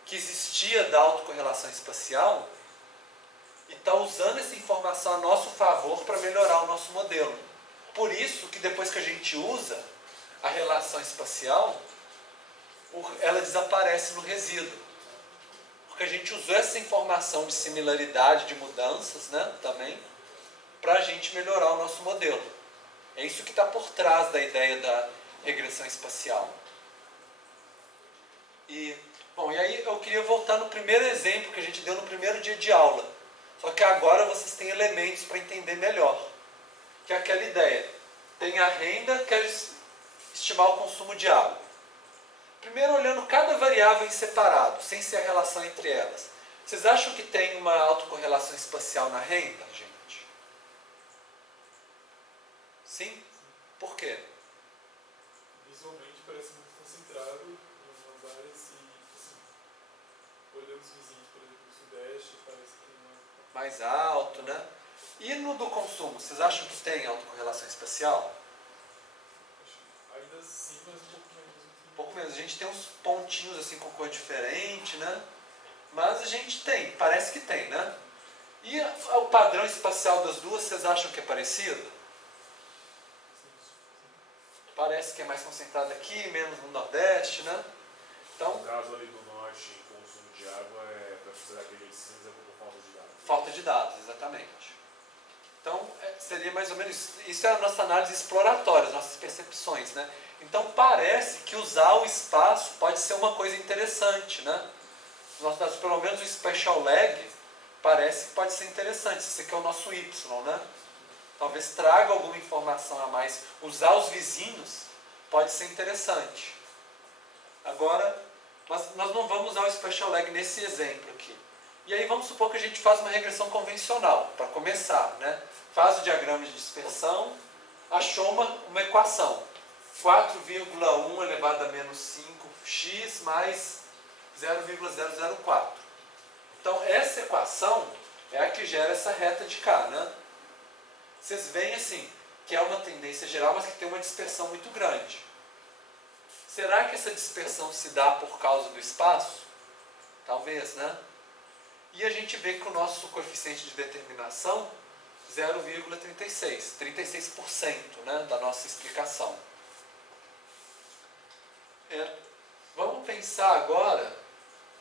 que existia da autocorrelação espacial e está usando essa informação a nosso favor para melhorar o nosso modelo. Por isso que depois que a gente usa a relação espacial, ela desaparece no resíduo. Porque a gente usou essa informação de similaridade, de mudanças, né, também, para a gente melhorar o nosso modelo. É isso que está por trás da ideia da regressão espacial. E aí eu queria voltar no primeiro exemplo que a gente deu no primeiro dia de aula. Só que agora vocês têm elementos para entender melhor. Que é aquela ideia. Tem a renda, quer estimar o consumo de água. Primeiro olhando cada variável em separado, sem ser a relação entre elas. Vocês acham que tem uma autocorrelação espacial na renda, gente? Sim? Por quê? Visualmente parece muito concentrado em algumas áreas e, assim, olhando os vizinhos, por exemplo, o Sudeste, parece que tem mais alto, né? E no do consumo, vocês acham que tem autocorrelação espacial? Ainda sim, mas um pouco menos. Um pouco menos. A gente tem uns pontinhos assim com cor diferente, né? Mas a gente tem, parece que tem, né? E o padrão espacial das duas, vocês acham que é parecido? Parece que é mais concentrado aqui, menos no Nordeste, né? Então, no caso ali do Norte, o consumo de água é para considerar aquele de cinza por falta de dados. Falta de dados, exatamente. Então, seria mais ou menos isso é a nossa análise exploratória, as nossas percepções, né? Então, parece que usar o espaço pode ser uma coisa interessante, né? Nos dados, pelo menos o Special Lag, parece que pode ser interessante. Esse aqui é o nosso Y, né? Talvez traga alguma informação a mais. Usar os vizinhos pode ser interessante. Agora, mas nós não vamos usar o Special Lag nesse exemplo aqui. E aí vamos supor que a gente faz uma regressão convencional, para começar, né? Faz o diagrama de dispersão, achou uma equação. 4,1 elevado a menos 5x mais 0,004. Então, essa equação é a que gera essa reta de cá, né? Vocês veem assim, que é uma tendência geral, mas que tem uma dispersão muito grande. Será que essa dispersão se dá por causa do espaço? Talvez, né? E a gente vê que o nosso coeficiente de determinação, 0,36, 36%, né, da nossa explicação. Vamos pensar agora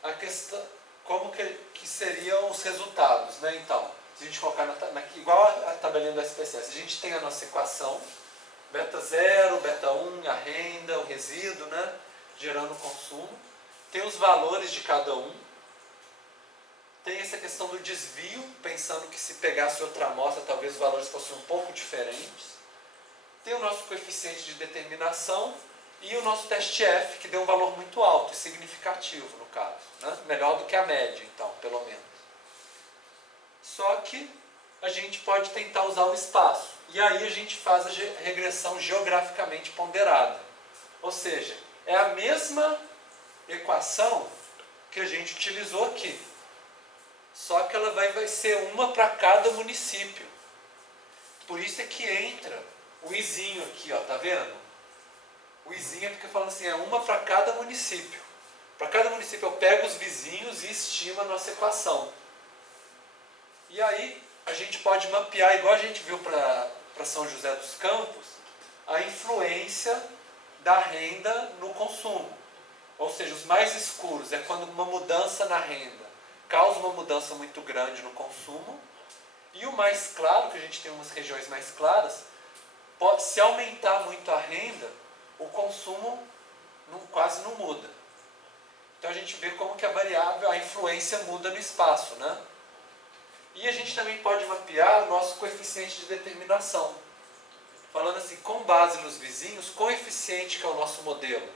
a questão, como que seriam os resultados, né? Então, se a gente colocar igual a tabelinha do SPSS, a gente tem a nossa equação, beta 0, beta 1, a renda, o resíduo, né? Gerando o consumo. Tem os valores de cada um. Tem essa questão do desvio, pensando que se pegasse outra amostra, talvez os valores fossem um pouco diferentes. Tem o nosso coeficiente de determinação e o nosso teste F, que deu um valor muito alto e significativo, no caso, né? Melhor do que a média, então, pelo menos. Só que a gente pode tentar usar o espaço. E aí a gente faz a regressão geograficamente ponderada. Ou seja, é a mesma equação que a gente utilizou aqui. Só que ela vai ser uma para cada município. Por isso é que entra o izinho aqui, ó, tá vendo? O izinho é porque fala assim, é uma para cada município. Para cada município eu pego os vizinhos e estimo a nossa equação. E aí a gente pode mapear, igual a gente viu para São José dos Campos, a influência da renda no consumo. Ou seja, os mais escuros é quando uma mudança na renda causa uma mudança muito grande no consumo. E o mais claro, que a gente tem umas regiões mais claras, se aumentar muito a renda, o consumo quase não muda. Então a gente vê como que a variável, a influência muda no espaço, né? E a gente também pode mapear o nosso coeficiente de determinação. Falando assim, com base nos vizinhos, quão eficiente que é o nosso modelo.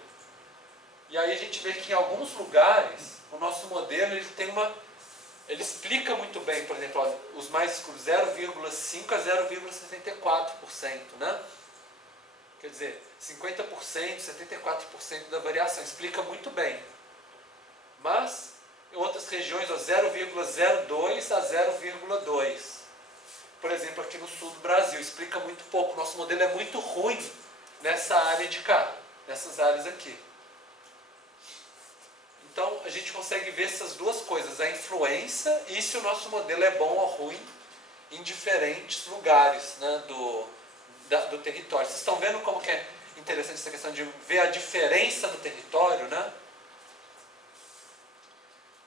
E aí a gente vê que em alguns lugares, o nosso modelo ele explica muito bem, por exemplo, ó, os mais escuros, 0,5% a 0,74%, né? Quer dizer, 50%, 74% da variação, explica muito bem. Mas em outras regiões, ó, 0,02 a 0,2. Por exemplo, aqui no sul do Brasil, explica muito pouco. Nosso modelo é muito ruim nessa área de cá, nessas áreas aqui. Então, a gente consegue ver essas duas coisas, a influência e se o nosso modelo é bom ou ruim em diferentes lugares, né, do território. Vocês estão vendo como que é interessante essa questão de ver a diferença no território, né?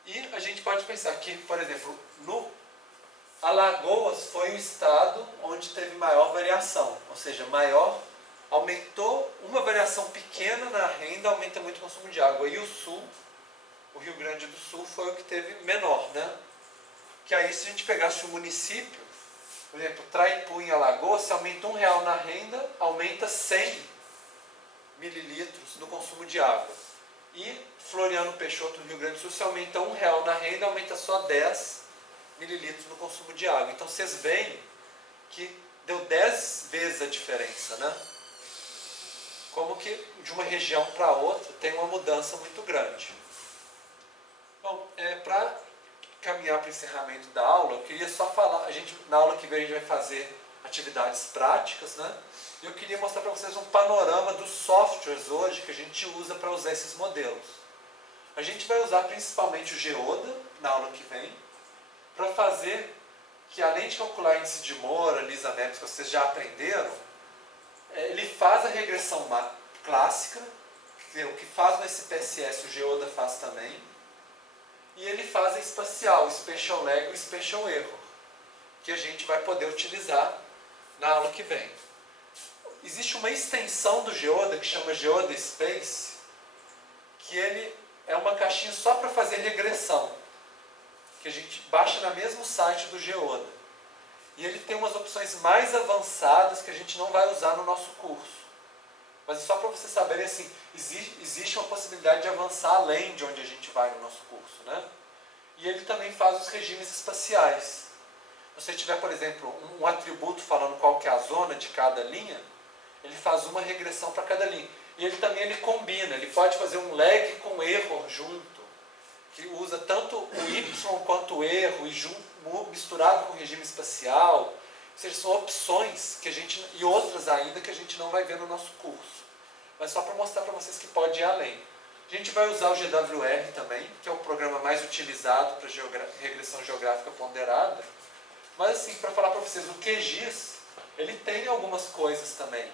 E a gente pode pensar que, por exemplo, no Alagoas foi o estado onde teve maior variação, ou seja, aumentou uma variação pequena na renda, aumenta muito o consumo de água. E o sul, o Rio Grande do Sul, foi o que teve menor, né? Que aí, se a gente pegasse o município, por exemplo, Traipu em Alagoas, se aumenta R$1 na renda, aumenta 100 mililitros no consumo de água. E Floriano Peixoto, no Rio Grande do Sul, se aumenta R$1 na renda, aumenta só 10 mililitros no consumo de água. Então, vocês veem que deu 10 vezes a diferença, né? Como que de uma região para outra tem uma mudança muito grande. Bom, para caminhar para o encerramento da aula, eu queria só falar, na aula que vem a gente vai fazer atividades práticas, né? E eu queria mostrar para vocês um panorama dos softwares hoje que a gente usa para usar esses modelos. A gente vai usar principalmente o Geoda na aula que vem, para fazer que, além de calcular índice de Moore, Lisa Maps, que vocês já aprenderam, ele faz a regressão clássica, o que faz no SPSS o Geoda faz também, e ele faz a espacial, o Spatial Lag e o Spatial Error, que a gente vai poder utilizar na aula que vem. Existe uma extensão do Geoda que chama Geoda Space, que ele é uma caixinha só para fazer regressão, que a gente baixa no mesmo site do Geoda. E ele tem umas opções mais avançadas que a gente não vai usar no nosso curso. Mas só para vocês saberem, assim, existe uma possibilidade de avançar além de onde a gente vai no nosso curso, né? E ele também faz os regimes espaciais. Se você tiver, por exemplo, um atributo falando qual que é a zona de cada linha, ele faz uma regressão para cada linha. E ele combina, ele pode fazer um lag com erro junto, que usa tanto o Y quanto o erro misturado com o regime espacial. Ou seja, são opções que e outras ainda que a gente não vai ver no nosso curso. Mas só para mostrar para vocês que pode ir além. A gente vai usar o GWR também, que é o programa mais utilizado para regressão geográfica ponderada. Mas assim, para falar para vocês, o QGIS, ele tem algumas coisas também.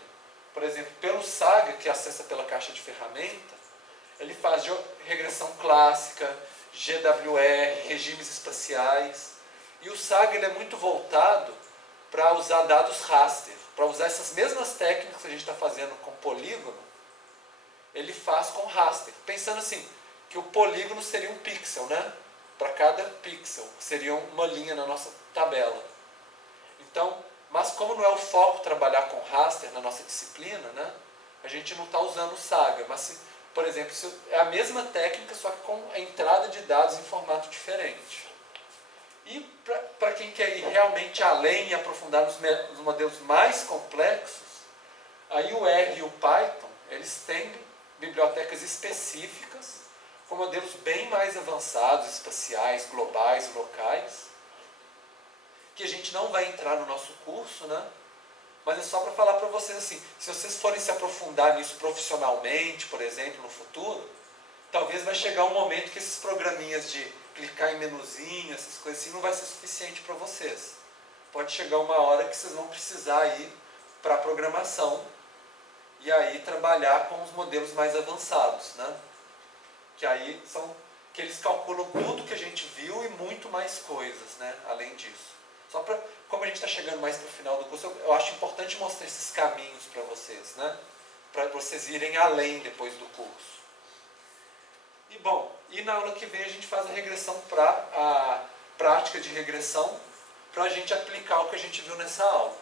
Por exemplo, pelo SAGA, que acessa pela caixa de ferramenta, ele faz regressão clássica, GWR, regimes espaciais. E o SAGA ele é muito voltado para usar dados raster. Para usar essas mesmas técnicas que a gente está fazendo com polígono, ele faz com raster. Pensando assim, que o polígono seria um pixel, né? Para cada pixel, seria uma linha na nossa tabela. Então, mas como não é o foco trabalhar com raster na nossa disciplina, né? A gente não está usando o SAGA, mas por exemplo, é a mesma técnica, só que com a entrada de dados em formato diferente. E para quem quer ir realmente além e aprofundar nos modelos mais complexos, aí o R e o Python, eles têm bibliotecas específicas, com modelos bem mais avançados, espaciais, globais, locais, que a gente não vai entrar no nosso curso, né? Mas é só para falar para vocês assim, se vocês forem se aprofundar nisso profissionalmente, por exemplo, no futuro, talvez vai chegar um momento que esses programinhas de clicar em menuzinho, essas coisas assim, não vai ser suficiente para vocês. Pode chegar uma hora que vocês vão precisar ir para a programação e aí trabalhar com os modelos mais avançados, né? Que aí que eles calculam tudo que a gente viu e muito mais coisas, né? Além disso. Só para, como a gente está chegando mais para o final do curso, eu acho importante mostrar esses caminhos para vocês, né? Para vocês irem além depois do curso. E bom, na aula que vem a gente faz a regressão a prática de regressão para a gente aplicar o que a gente viu nessa aula.